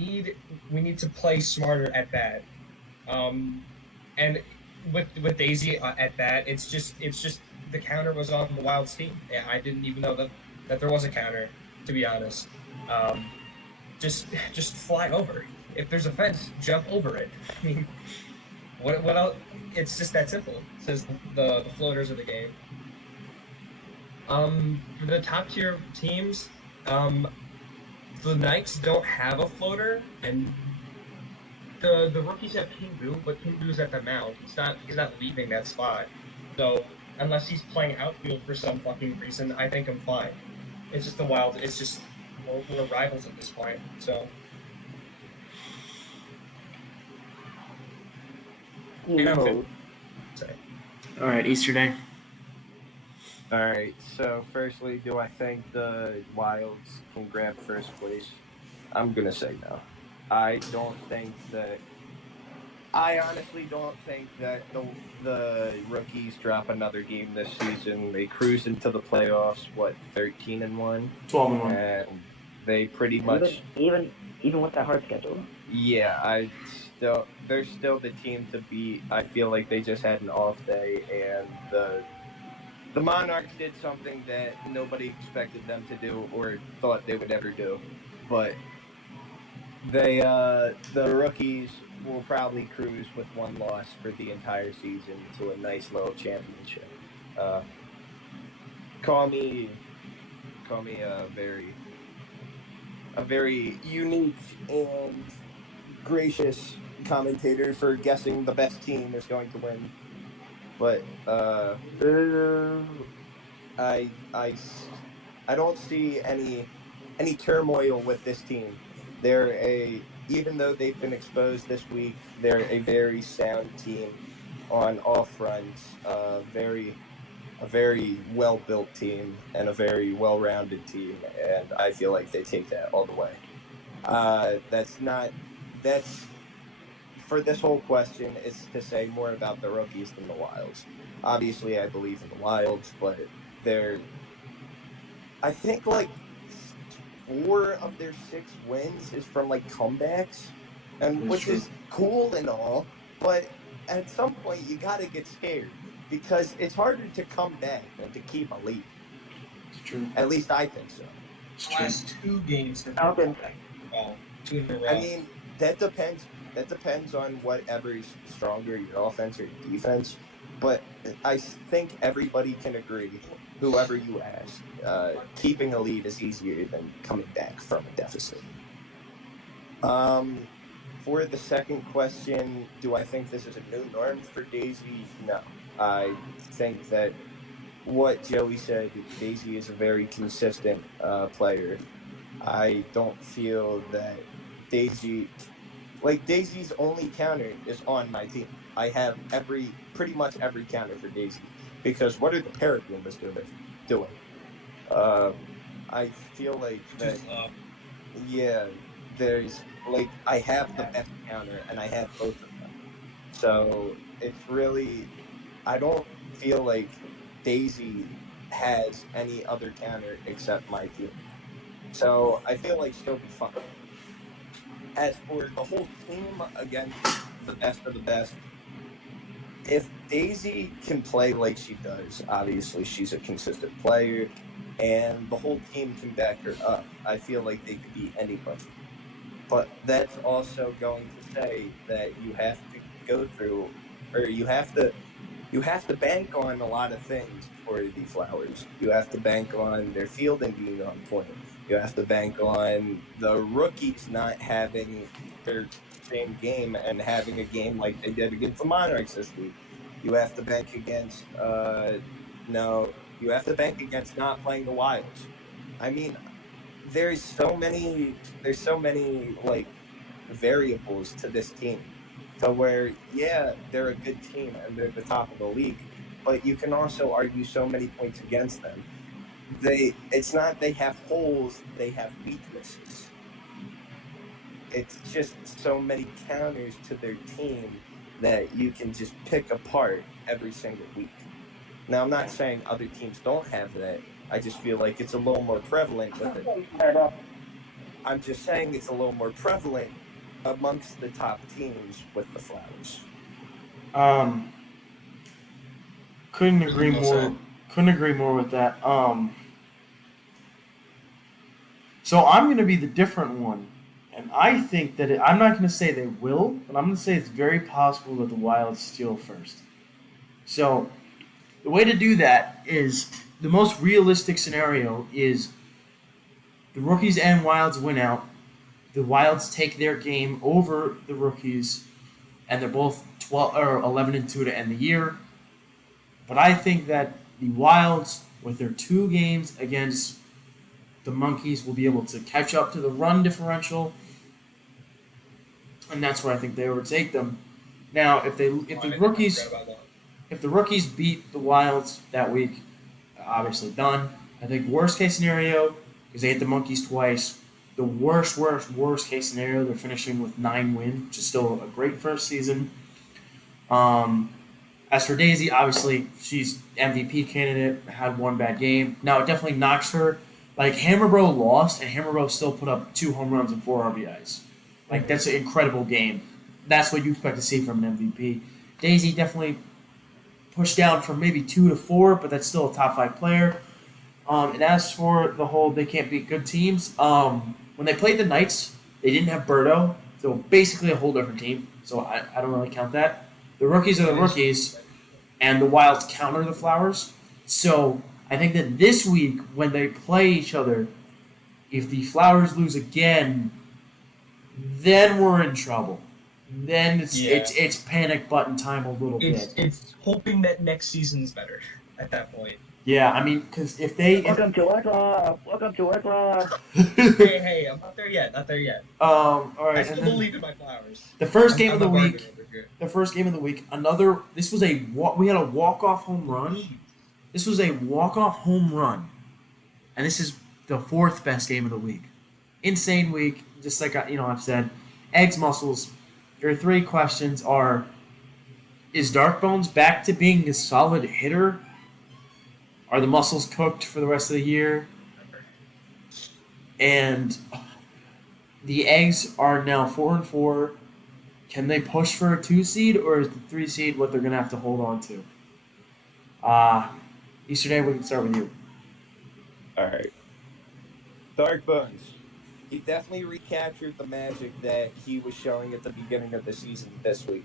need to play smarter at bat. And with Daisy at bat, it's just the counter was on the Wilds team. I didn't even know that there was a counter, to be honest. Just fly over. If there's a fence, jump over it. I mean, what else? It's just that simple. Says the floaters of the game. For the top tier teams, the Knights don't have a floater, and the rookies have Kingu, but Kingu's at the mound. He's not leaving that spot. So unless he's playing outfield for some fucking reason, I think I'm fine. It's just the Wild. It's just we're rivals at this point. So. And I'm good. All right, Easter Day. All right. So, firstly, do I think the Wilds can grab first place? I'm gonna say no. I honestly don't think that the rookies drop another game this season. They cruise into the playoffs. 13-1, 12-1, and they pretty much even with that hard schedule. Yeah, they're still the team to beat. I feel like they just had an off day, and the Monarchs did something that nobody expected them to do or thought they would ever do. But the rookies will probably cruise with one loss for the entire season to a nice little championship. Call me a very unique and gracious commentator for guessing the best team is going to win. But I don't see any turmoil with this team. Even though they've been exposed this week, they're a very sound team on all fronts. A very well-built team and a very well-rounded team, and I feel like they take that all the way. That's for this whole question is to say more about the rookies than the Wilds. Obviously, I believe in the Wilds, but I think like 4 of their 6 wins is from like comebacks, and which is cool and all, but at some point you gotta get scared. because it's harder to come back than to keep a lead. It's true. At least I think so. It's The true. last 2 games have been Falcons. comeback. Well, 2 in a row. I mean, that depends. That depends on whatever's stronger, your offense or your defense. But I think everybody can agree, whoever you ask, keeping a lead is easier than coming back from a deficit. For the second question, do I think this is a new norm for Daisy? No. I think that what Joey said, Daisy is a very consistent player. I don't feel that Daisy's only counter is on my team. I have pretty much every counter for Daisy because what are the Paragombas doing? I feel like that. Just, Yeah, there's I have the best counter and I have both of them. So it's really, I don't feel like Daisy has any other counter except my team. So I feel like she'll be fun. As for the whole team against the best of the best, if Daisy can play like she does, obviously she's a consistent player, and the whole team can back her up, I feel like they could beat anybody. But that's also going to say that you have to go through, or you have to bank on a lot of things for the Flowers. You have to bank on their fielding being on point. You have to bank on the rookies not having their same game and having a game like they did against the Monarchs this week. You have to bank against you have to bank against not playing the Wilds. I mean, there's so many like variables to this team. So where they're a good team and they're the top of the league, but you can also argue so many points against them. It's not they have holes, they have weaknesses. It's just so many counters to their team that you can just pick apart every single week. Now, I'm not saying other teams don't have that. I just feel like it's a little more prevalent with it. I'm just saying it's a little more prevalent amongst the top teams with the Flowers. Couldn't agree Well more. said. Couldn't agree more with that. So I'm going to be the different one, and I think that I'm not going to say they will, but I'm going to say it's very possible that the Wilds steal first. So the way to do that is the most realistic scenario is the rookies and Wilds win out. The Wilds take their game over the rookies, and they're both 12 or 11-2 to end the year. But I think that the Wilds, with their 2 games against the Monkeys, will be able to catch up to the run differential, and that's where I think they overtake them. Now, if the rookies beat the Wilds that week, obviously done. I think worst case scenario, because they hit the Monkeys twice, the worst case scenario, they're finishing with 9 wins, which is still a great first season. As for Daisy, obviously she's MVP candidate, had 1 bad game. Now it definitely knocks her. Like Hammerbro lost, and Hammerbro still put up 2 home runs and 4 RBIs. Like that's an incredible game. That's what you expect to see from an MVP. Daisy definitely pushed down from maybe 2 to 4, but that's still a top 5 player. And as for the whole, they can't beat good teams. When they played the Knights, they didn't have Berto, so basically a whole different team. So I don't really count that. The rookies are the rookies, and the Wilds counter the Flowers. So I think that this week, when they play each other, if the Flowers lose again, then we're in trouble. Then it's panic button time a little bit. It's hoping that next season's better at that point. Yeah, I mean, because if they... Welcome to our club. Welcome to our club. hey, I'm not there yet. all right. I still believe in my Flowers. The first game I'm of the a bargain week. over here. The first game of the week. This was we had a walk-off home run. This was a walk-off home run. And this is the 4th best game of the week. Insane week. Just like I've said. Eggs, muscles. Your 3 questions are: is Darkbones back to being a solid hitter? Are the muscles cooked for the rest of the year? And the Eggs are now 4-4. Can they push for a 2 seed, or is the 3 seed what they're gonna have to hold on to? Easterday, we can start with you. All right. Dark Bones. He definitely recaptured the magic that he was showing at the beginning of the season this week.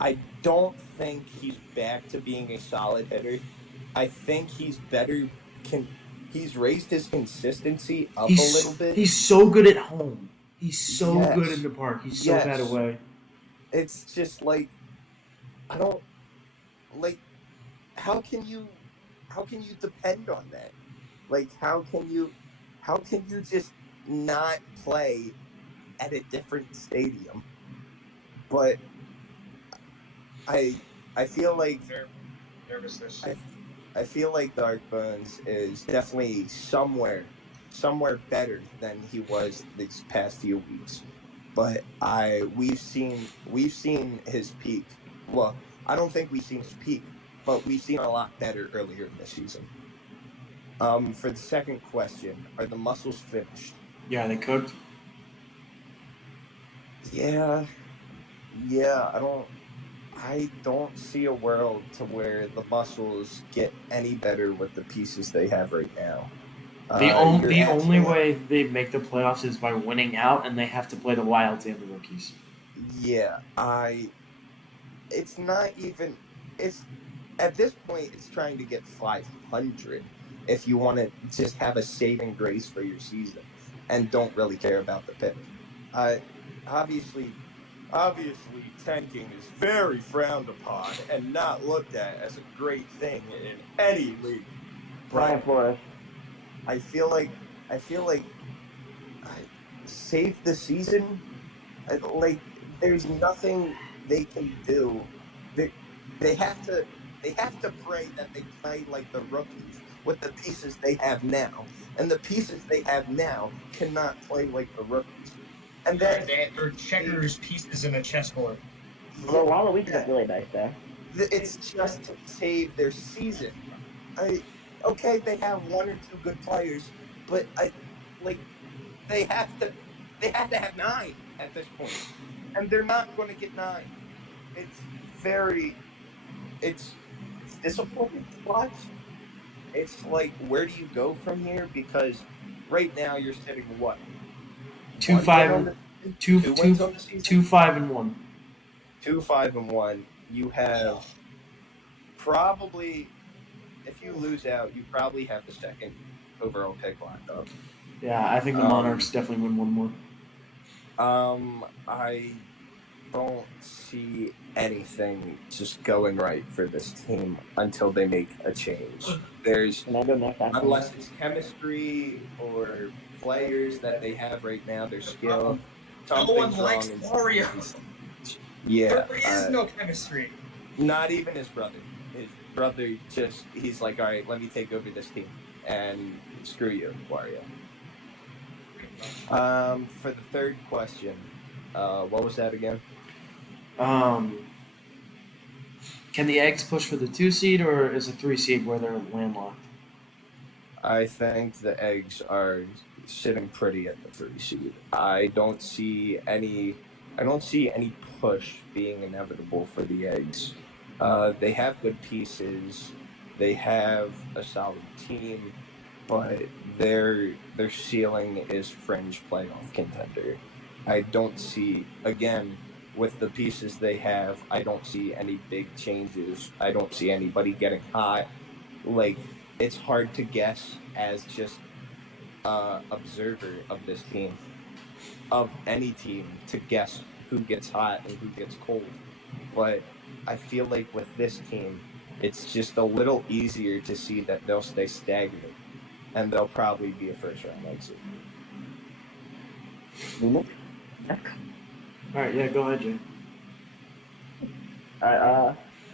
I don't think he's back to being a solid hitter. I think he's better. He's raised his consistency up a little bit. He's so good at home. He's so good in Yes. the park. He's so bad Yes. away. It's just like I don't like how can you depend on that? Like how can you just not play at a different stadium? But I I feel like Nervousness. I feel like Dark Bones is definitely somewhere better than he was these past few weeks. But I we've seen his peak. Well, I don't think we've seen his peak, but we've seen a lot better earlier in the season. For the second question, are the muscles finished? Yeah, they cooked. Yeah, yeah. I don't see a world to where the muscles get any better with the pieces they have right now. You're The only asking, way they make the playoffs is by winning out, and they have to play the Wilds and the Rookies. yeah. It's not even. It's at this point, it's trying to get 500 if you want to just have a saving grace for your season and don't really care about the pick. Uh, obviously, obviously, tanking is very frowned upon and not looked at as a great thing in any league. Brian But Flores. I feel like save the season. Like there's nothing they can do. They they have to they have to pray that they play like the rookies with the pieces they have now, and the pieces they have now cannot play like the rookies. And that's They're checkers pieces in a chessboard. Although Waluigi yeah, looked really nice there. it's just to save their season. I okay, they have one or two good players, but I like they have to they have to have nine at this point, and they're not going to get nine. It's very it's disappointing to watch. It's like where do you go from here? Because right now you're sitting what Two one win on five, the season, two two two wins on the season, two 5-1. 2-5-1. You have probably if you lose out, you probably have the second overall pick locked up. Yeah, I think the Monarchs definitely win one more. I don't see anything just going right for this team until they make a change. There's Can I go next after unless that? it's chemistry or players that they have right now, their The skill, problem, no something's one likes wrong. Wario. Yeah, There is no chemistry. not even his brother. His brother just he's like, all right, let me take over this team and screw you, Wario. For the third question, what was that again? Can the Eggs push for the 2 seed, or is a 3 seed where they're landlocked? I think the eggs are sitting pretty at the 3 seed. I don't see any push being inevitable for the eggs. They have good pieces. They have a solid team, but their ceiling is fringe playoff contender. I don't see again with the pieces they have. I don't see any big changes. I don't see anybody getting hot. Like it's hard to guess as just observer of this team, of any team, to guess who gets hot and who gets cold. But I feel like with this team, it's just a little easier to see that they'll stay stagnant and they'll probably be a first round exit. Phoenix? All right, yeah, go ahead, Jay.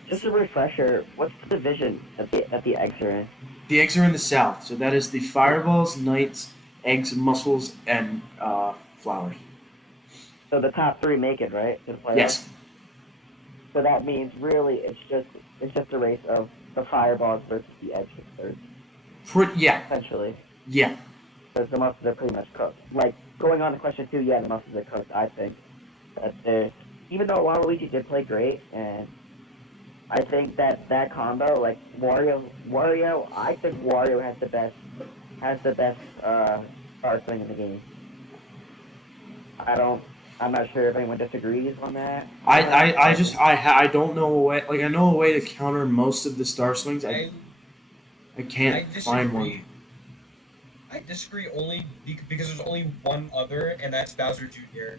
Just a refresher. What's the division that the Eggs are in? The Eggs are in the South, so that is the Fireballs, Knights, Eggs, Muscles, and Flowers. So the top three make it, right? To the playoffs? Yes. So that means really it's just a race of the Fireballs versus the Eggs for third, Yeah. essentially. Yeah. Because the Muscles are pretty much cooked. Like going on to question 2, yeah, the Muscles are cooked. I think that they, even though Waluigi did play great and I think that combo, like Wario, I think Wario has the best star swing in the game. I'm not sure if anyone disagrees on that. I don't know a way. Like I know a way to counter most of the star swings. I I can't find one. disagree. I disagree only because there's only one other, and that's Bowser Jr.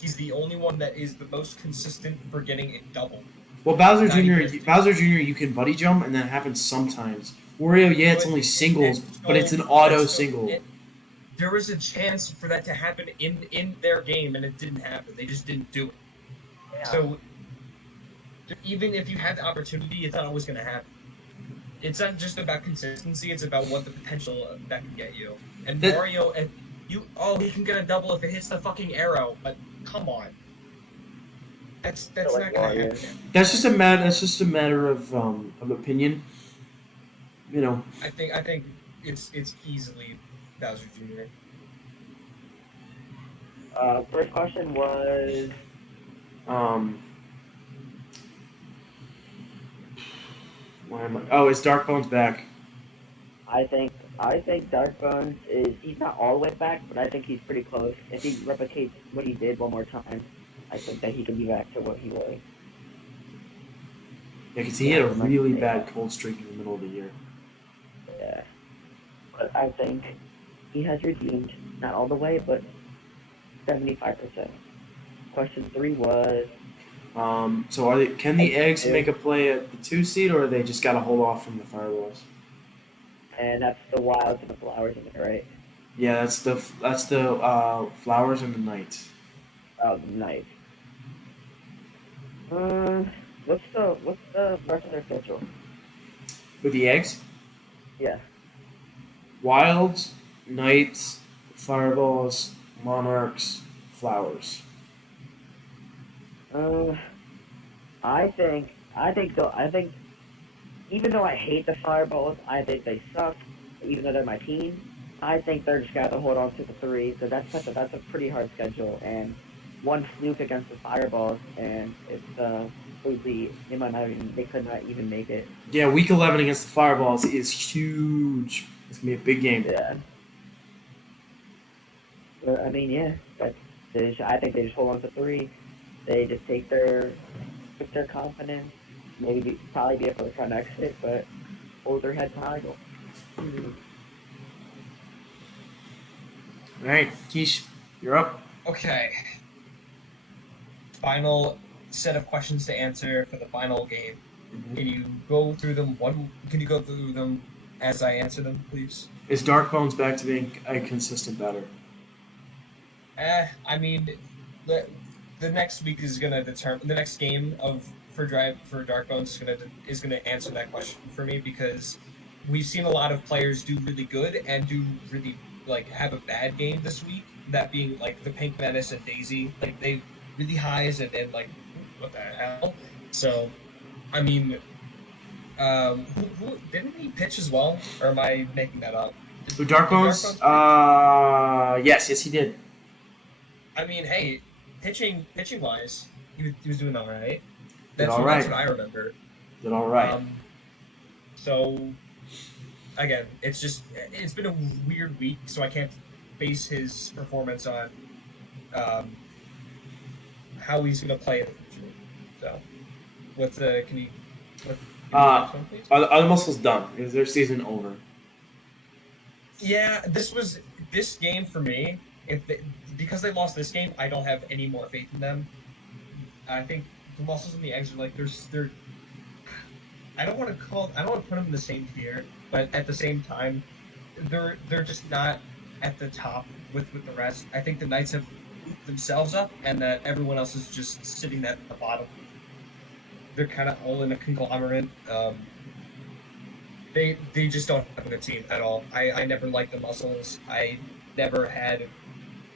He's the only one that is the most consistent for getting it double. Well, Bowser Not even Jr. Bowser Jr. You can buddy jump, and that happens sometimes. Wario, yeah, it's But only singles, but it's an still- auto but still, single. there was a chance for that to happen in their game, and it didn't happen. They just didn't do it. Yeah. So even if you had the opportunity, it's not always going to happen. It's not just about consistency; it's about what the potential that can get you. And That- Mario, and he can get a double if it hits the fucking arrow. But come on, that's like not going to Wario. happen. That's just a matter of opinion. You know, I think it's easily Bowser Jr. First question was why am I? Oh, is Dark Bones back? I think Dark Bones he's not all the way back, but I think he's pretty close. If he replicates what he did one more time, I think that he can be back to what he was. Yeah, because he had a really bad cold streak in the middle of the year. Yeah. But I think he has redeemed, not all the way, but 75%. Question 3 was So can the eggs make a play at the 2 seed, or they just got to hold off from the fireballs? and that's the wilds and the flowers in it, right? Yeah, that's the flowers and the knights. Oh, nice. What's the rest of their schedule? With the eggs, Yeah. wilds, knights, fireballs, monarchs, flowers. I think even though I hate the fireballs, I think they suck. Even though they're my team, I think they're just gonna hold on to the 3. So that's a pretty hard schedule, and one fluke against the fireballs, and it's completely they could not even make it. Yeah, week 11 against the fireballs is huge. It's gonna be a big game. Yeah. But I mean, yeah, I think they just hold on to 3. They just take their confidence, probably be able to try to exit, but hold their head high. All right, Keish, you're up. Okay. Final set of questions to answer for the final game. Can you go through them as I answer them, please? Is Dark Bones back to being a consistent batter? I mean, the next week is gonna determine the next game for Dark Bones is gonna answer that question for me, because we've seen a lot of players do really good and do really have a bad game this week. That being like the Pink Menace and Daisy, like they really highs and then like what the hell. So, I mean, who didn't he pitch as well, or am I making that up? Who, Dark Bones? pitch? Yes, he did. I mean, hey, pitching wise, he was doing all right. Did That's all that's right. what I remember. Did all right. So, again, it's been a weird week, so I can't base his performance on how he's going to play in the future. So, can you the next one, please? Are the Muscles done? Is their season over? Yeah, this game for me, because they lost this game, I don't have any more faith in them. I think the Muscles and the Eggs are they're. I don't want to put them in the same tier, but at the same time, they're just not at the top with the rest. I think the Knights have moved themselves up, and that everyone else is just sitting at the bottom. They're kind of all in a conglomerate. They just don't have a good team at all. I never liked the Muscles. I never had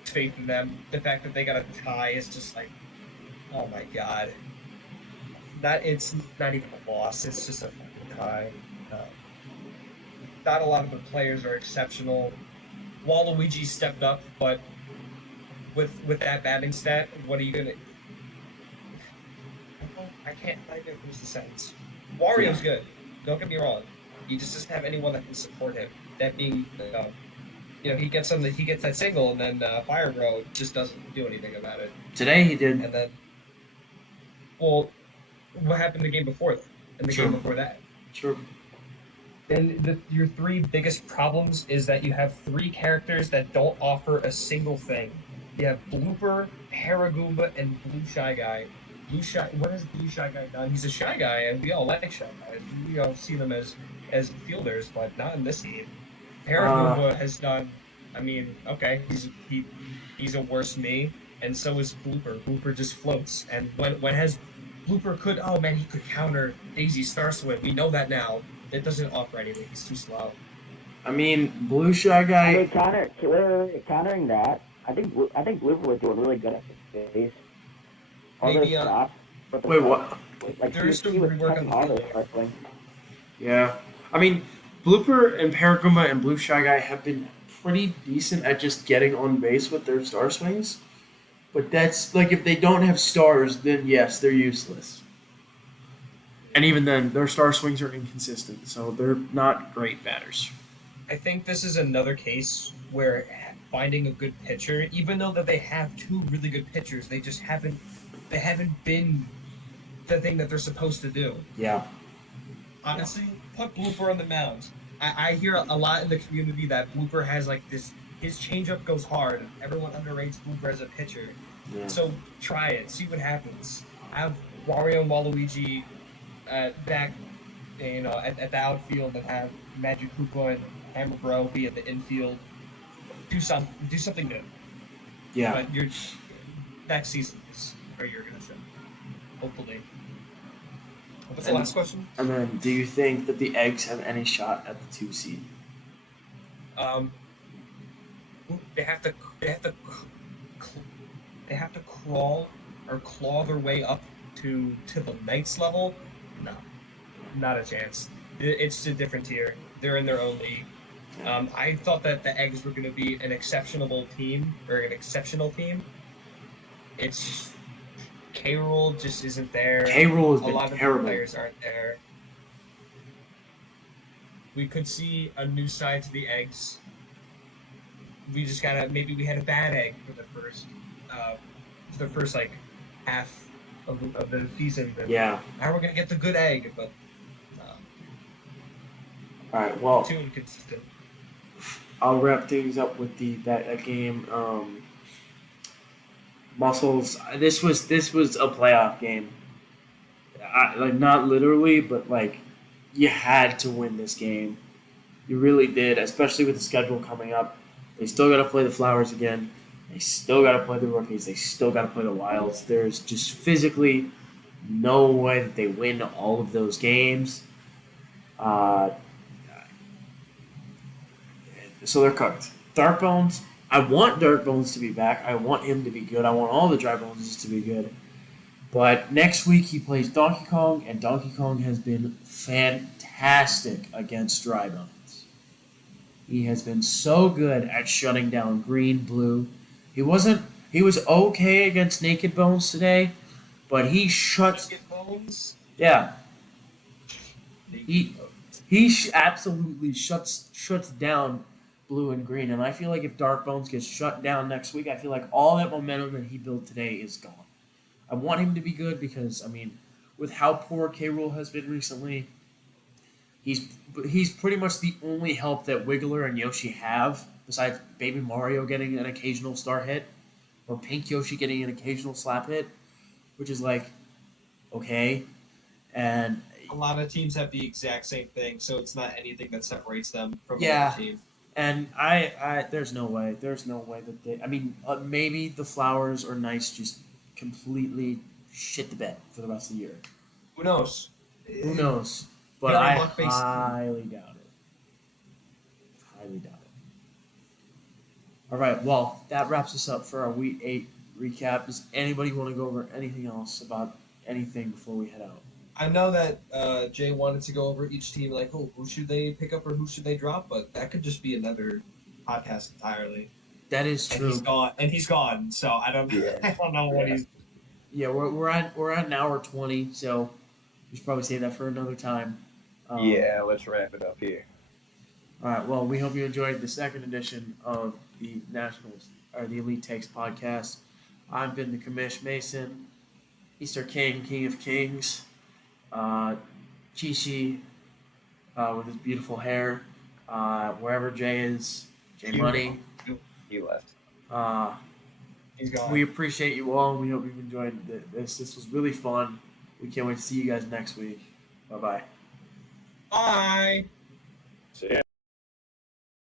faith in them. The fact that they got a tie is just like, oh my god. It's not even a loss. It's just a fucking tie. Not a lot of the players are exceptional. Waluigi stepped up, but with that batting stat, what are you gonna? I can't. I get lose the sense. Wario's good. Don't get me wrong. He just doesn't have anyone that can support him. That being, he gets that single, and then Fire Bro just doesn't do anything about it. Today he did. And then, well, what happened the game before? And the True. game before that. True. And your three biggest problems is that you have three characters that don't offer a single thing. You have Blooper, Paragoomba, and Blue Shy Guy. What has Blue Shy Guy done? He's a shy guy, and we all like shy guys. We all see them as fielders, but not in this game. Paragoomba has done. I mean, okay, he's a worse me, and so is Blooper. Blooper just floats, and when has Blooper he could counter Daisy Star Swim. We know that now. It doesn't offer anything. He's too slow. I mean, Blue Shy Guy. Wait, countering that, I think Blooper was doing really good at his base. Maybe, Wait, what? Like, There's he was rework cutting on the all field. those wrestling. Yeah. I mean, Blooper and Paragoomba and Blue Shy Guy have been pretty decent at just getting on base with their star swings. But that's, like, if they don't have stars, then yes, they're useless. And even then, their star swings are inconsistent, so they're not great batters. I think this is another case where finding a good pitcher, even though that they have two really good pitchers, they haven't been the thing that they're supposed to do. Yeah. Honestly, put Blooper on the mound. I hear a lot in the community that Blooper has like this. His changeup goes hard, and everyone underrates Blooper as a pitcher. Yeah. So try it, see what happens. Have Wario and Waluigi back, at the outfield, and have Magic Koopa and Hammer Bro be at the infield. Do something new. Yeah. But next season is where you're gonna show. Hopefully. What's the last question? And then, do you think that the Eggs have any shot at the 2 seed? They have to crawl or claw their way up to the Knights level. No, not a chance. It's a different tier. They're in their own league. I thought that the Eggs were going to be an exceptional team. It's just K-Rool just isn't there. K-Rool has A been lot of the terrible. players aren't there. We could see a new side to the Eggs. We just maybe we had a bad egg for the first like half of the season. Yeah. Now we're gonna get the good egg, but All right. Well, too inconsistent. I'll wrap things up with that game. Muscles. This was a playoff game. Like not literally, but like you had to win this game. You really did, especially with the schedule coming up. They still got to play the Flowers again. They still got to play the Rookies. They still got to play the Wilds. There's just physically no way that they win all of those games. So they're cooked. Dark Bones. I want Dark Bones to be back. I want him to be good. I want all the Dry Bones to be good. But next week he plays Donkey Kong, and Donkey Kong has been fantastic against Dry Bones. He has been so good at shutting down Green, Blue. He was okay against Naked Bones today, but he shuts. Naked Bones. Yeah. He absolutely shuts down Blue and Green, and I feel like if Dark Bones gets shut down next week, I feel like all that momentum that he built today is gone. I want him to be good because, I mean, with how poor K-Rool has been recently, he's pretty much the only help that Wiggler and Yoshi have, besides Baby Mario getting an occasional star hit, or Pink Yoshi getting an occasional slap hit, which is like, okay. And A lot of teams have the exact same thing, so it's not anything that separates them from Yeah. another team. And I there's no way that they. I mean, maybe the Flowers or Knights just completely shit the bed for the rest of the year. Who knows? Who knows? But Yeah, I luck based. highly doubt it. Highly doubt it. All right. Well, that wraps us up for our Week 8 recap. Does anybody want to go over anything else about anything before we head out? I know that Jay wanted to go over each team, like, who should they pick up or who should they drop, but that could just be another podcast entirely. That is And true. he's gone. So I don't know what he's. Yeah, we're at an hour 20, so We should probably save that for another time. Yeah, let's wrap it up here. All right. Well, we hope you enjoyed the second edition of the Nationals or the Elite Takes podcast. I've been the Commish Mason, Easter King, King of Kings, Chichi with his beautiful hair, wherever Jay is, Jay Money. He left. He's gone. We appreciate you all. We hope you've enjoyed this. This was really fun. We can't wait to see you guys next week. Bye bye. Bye.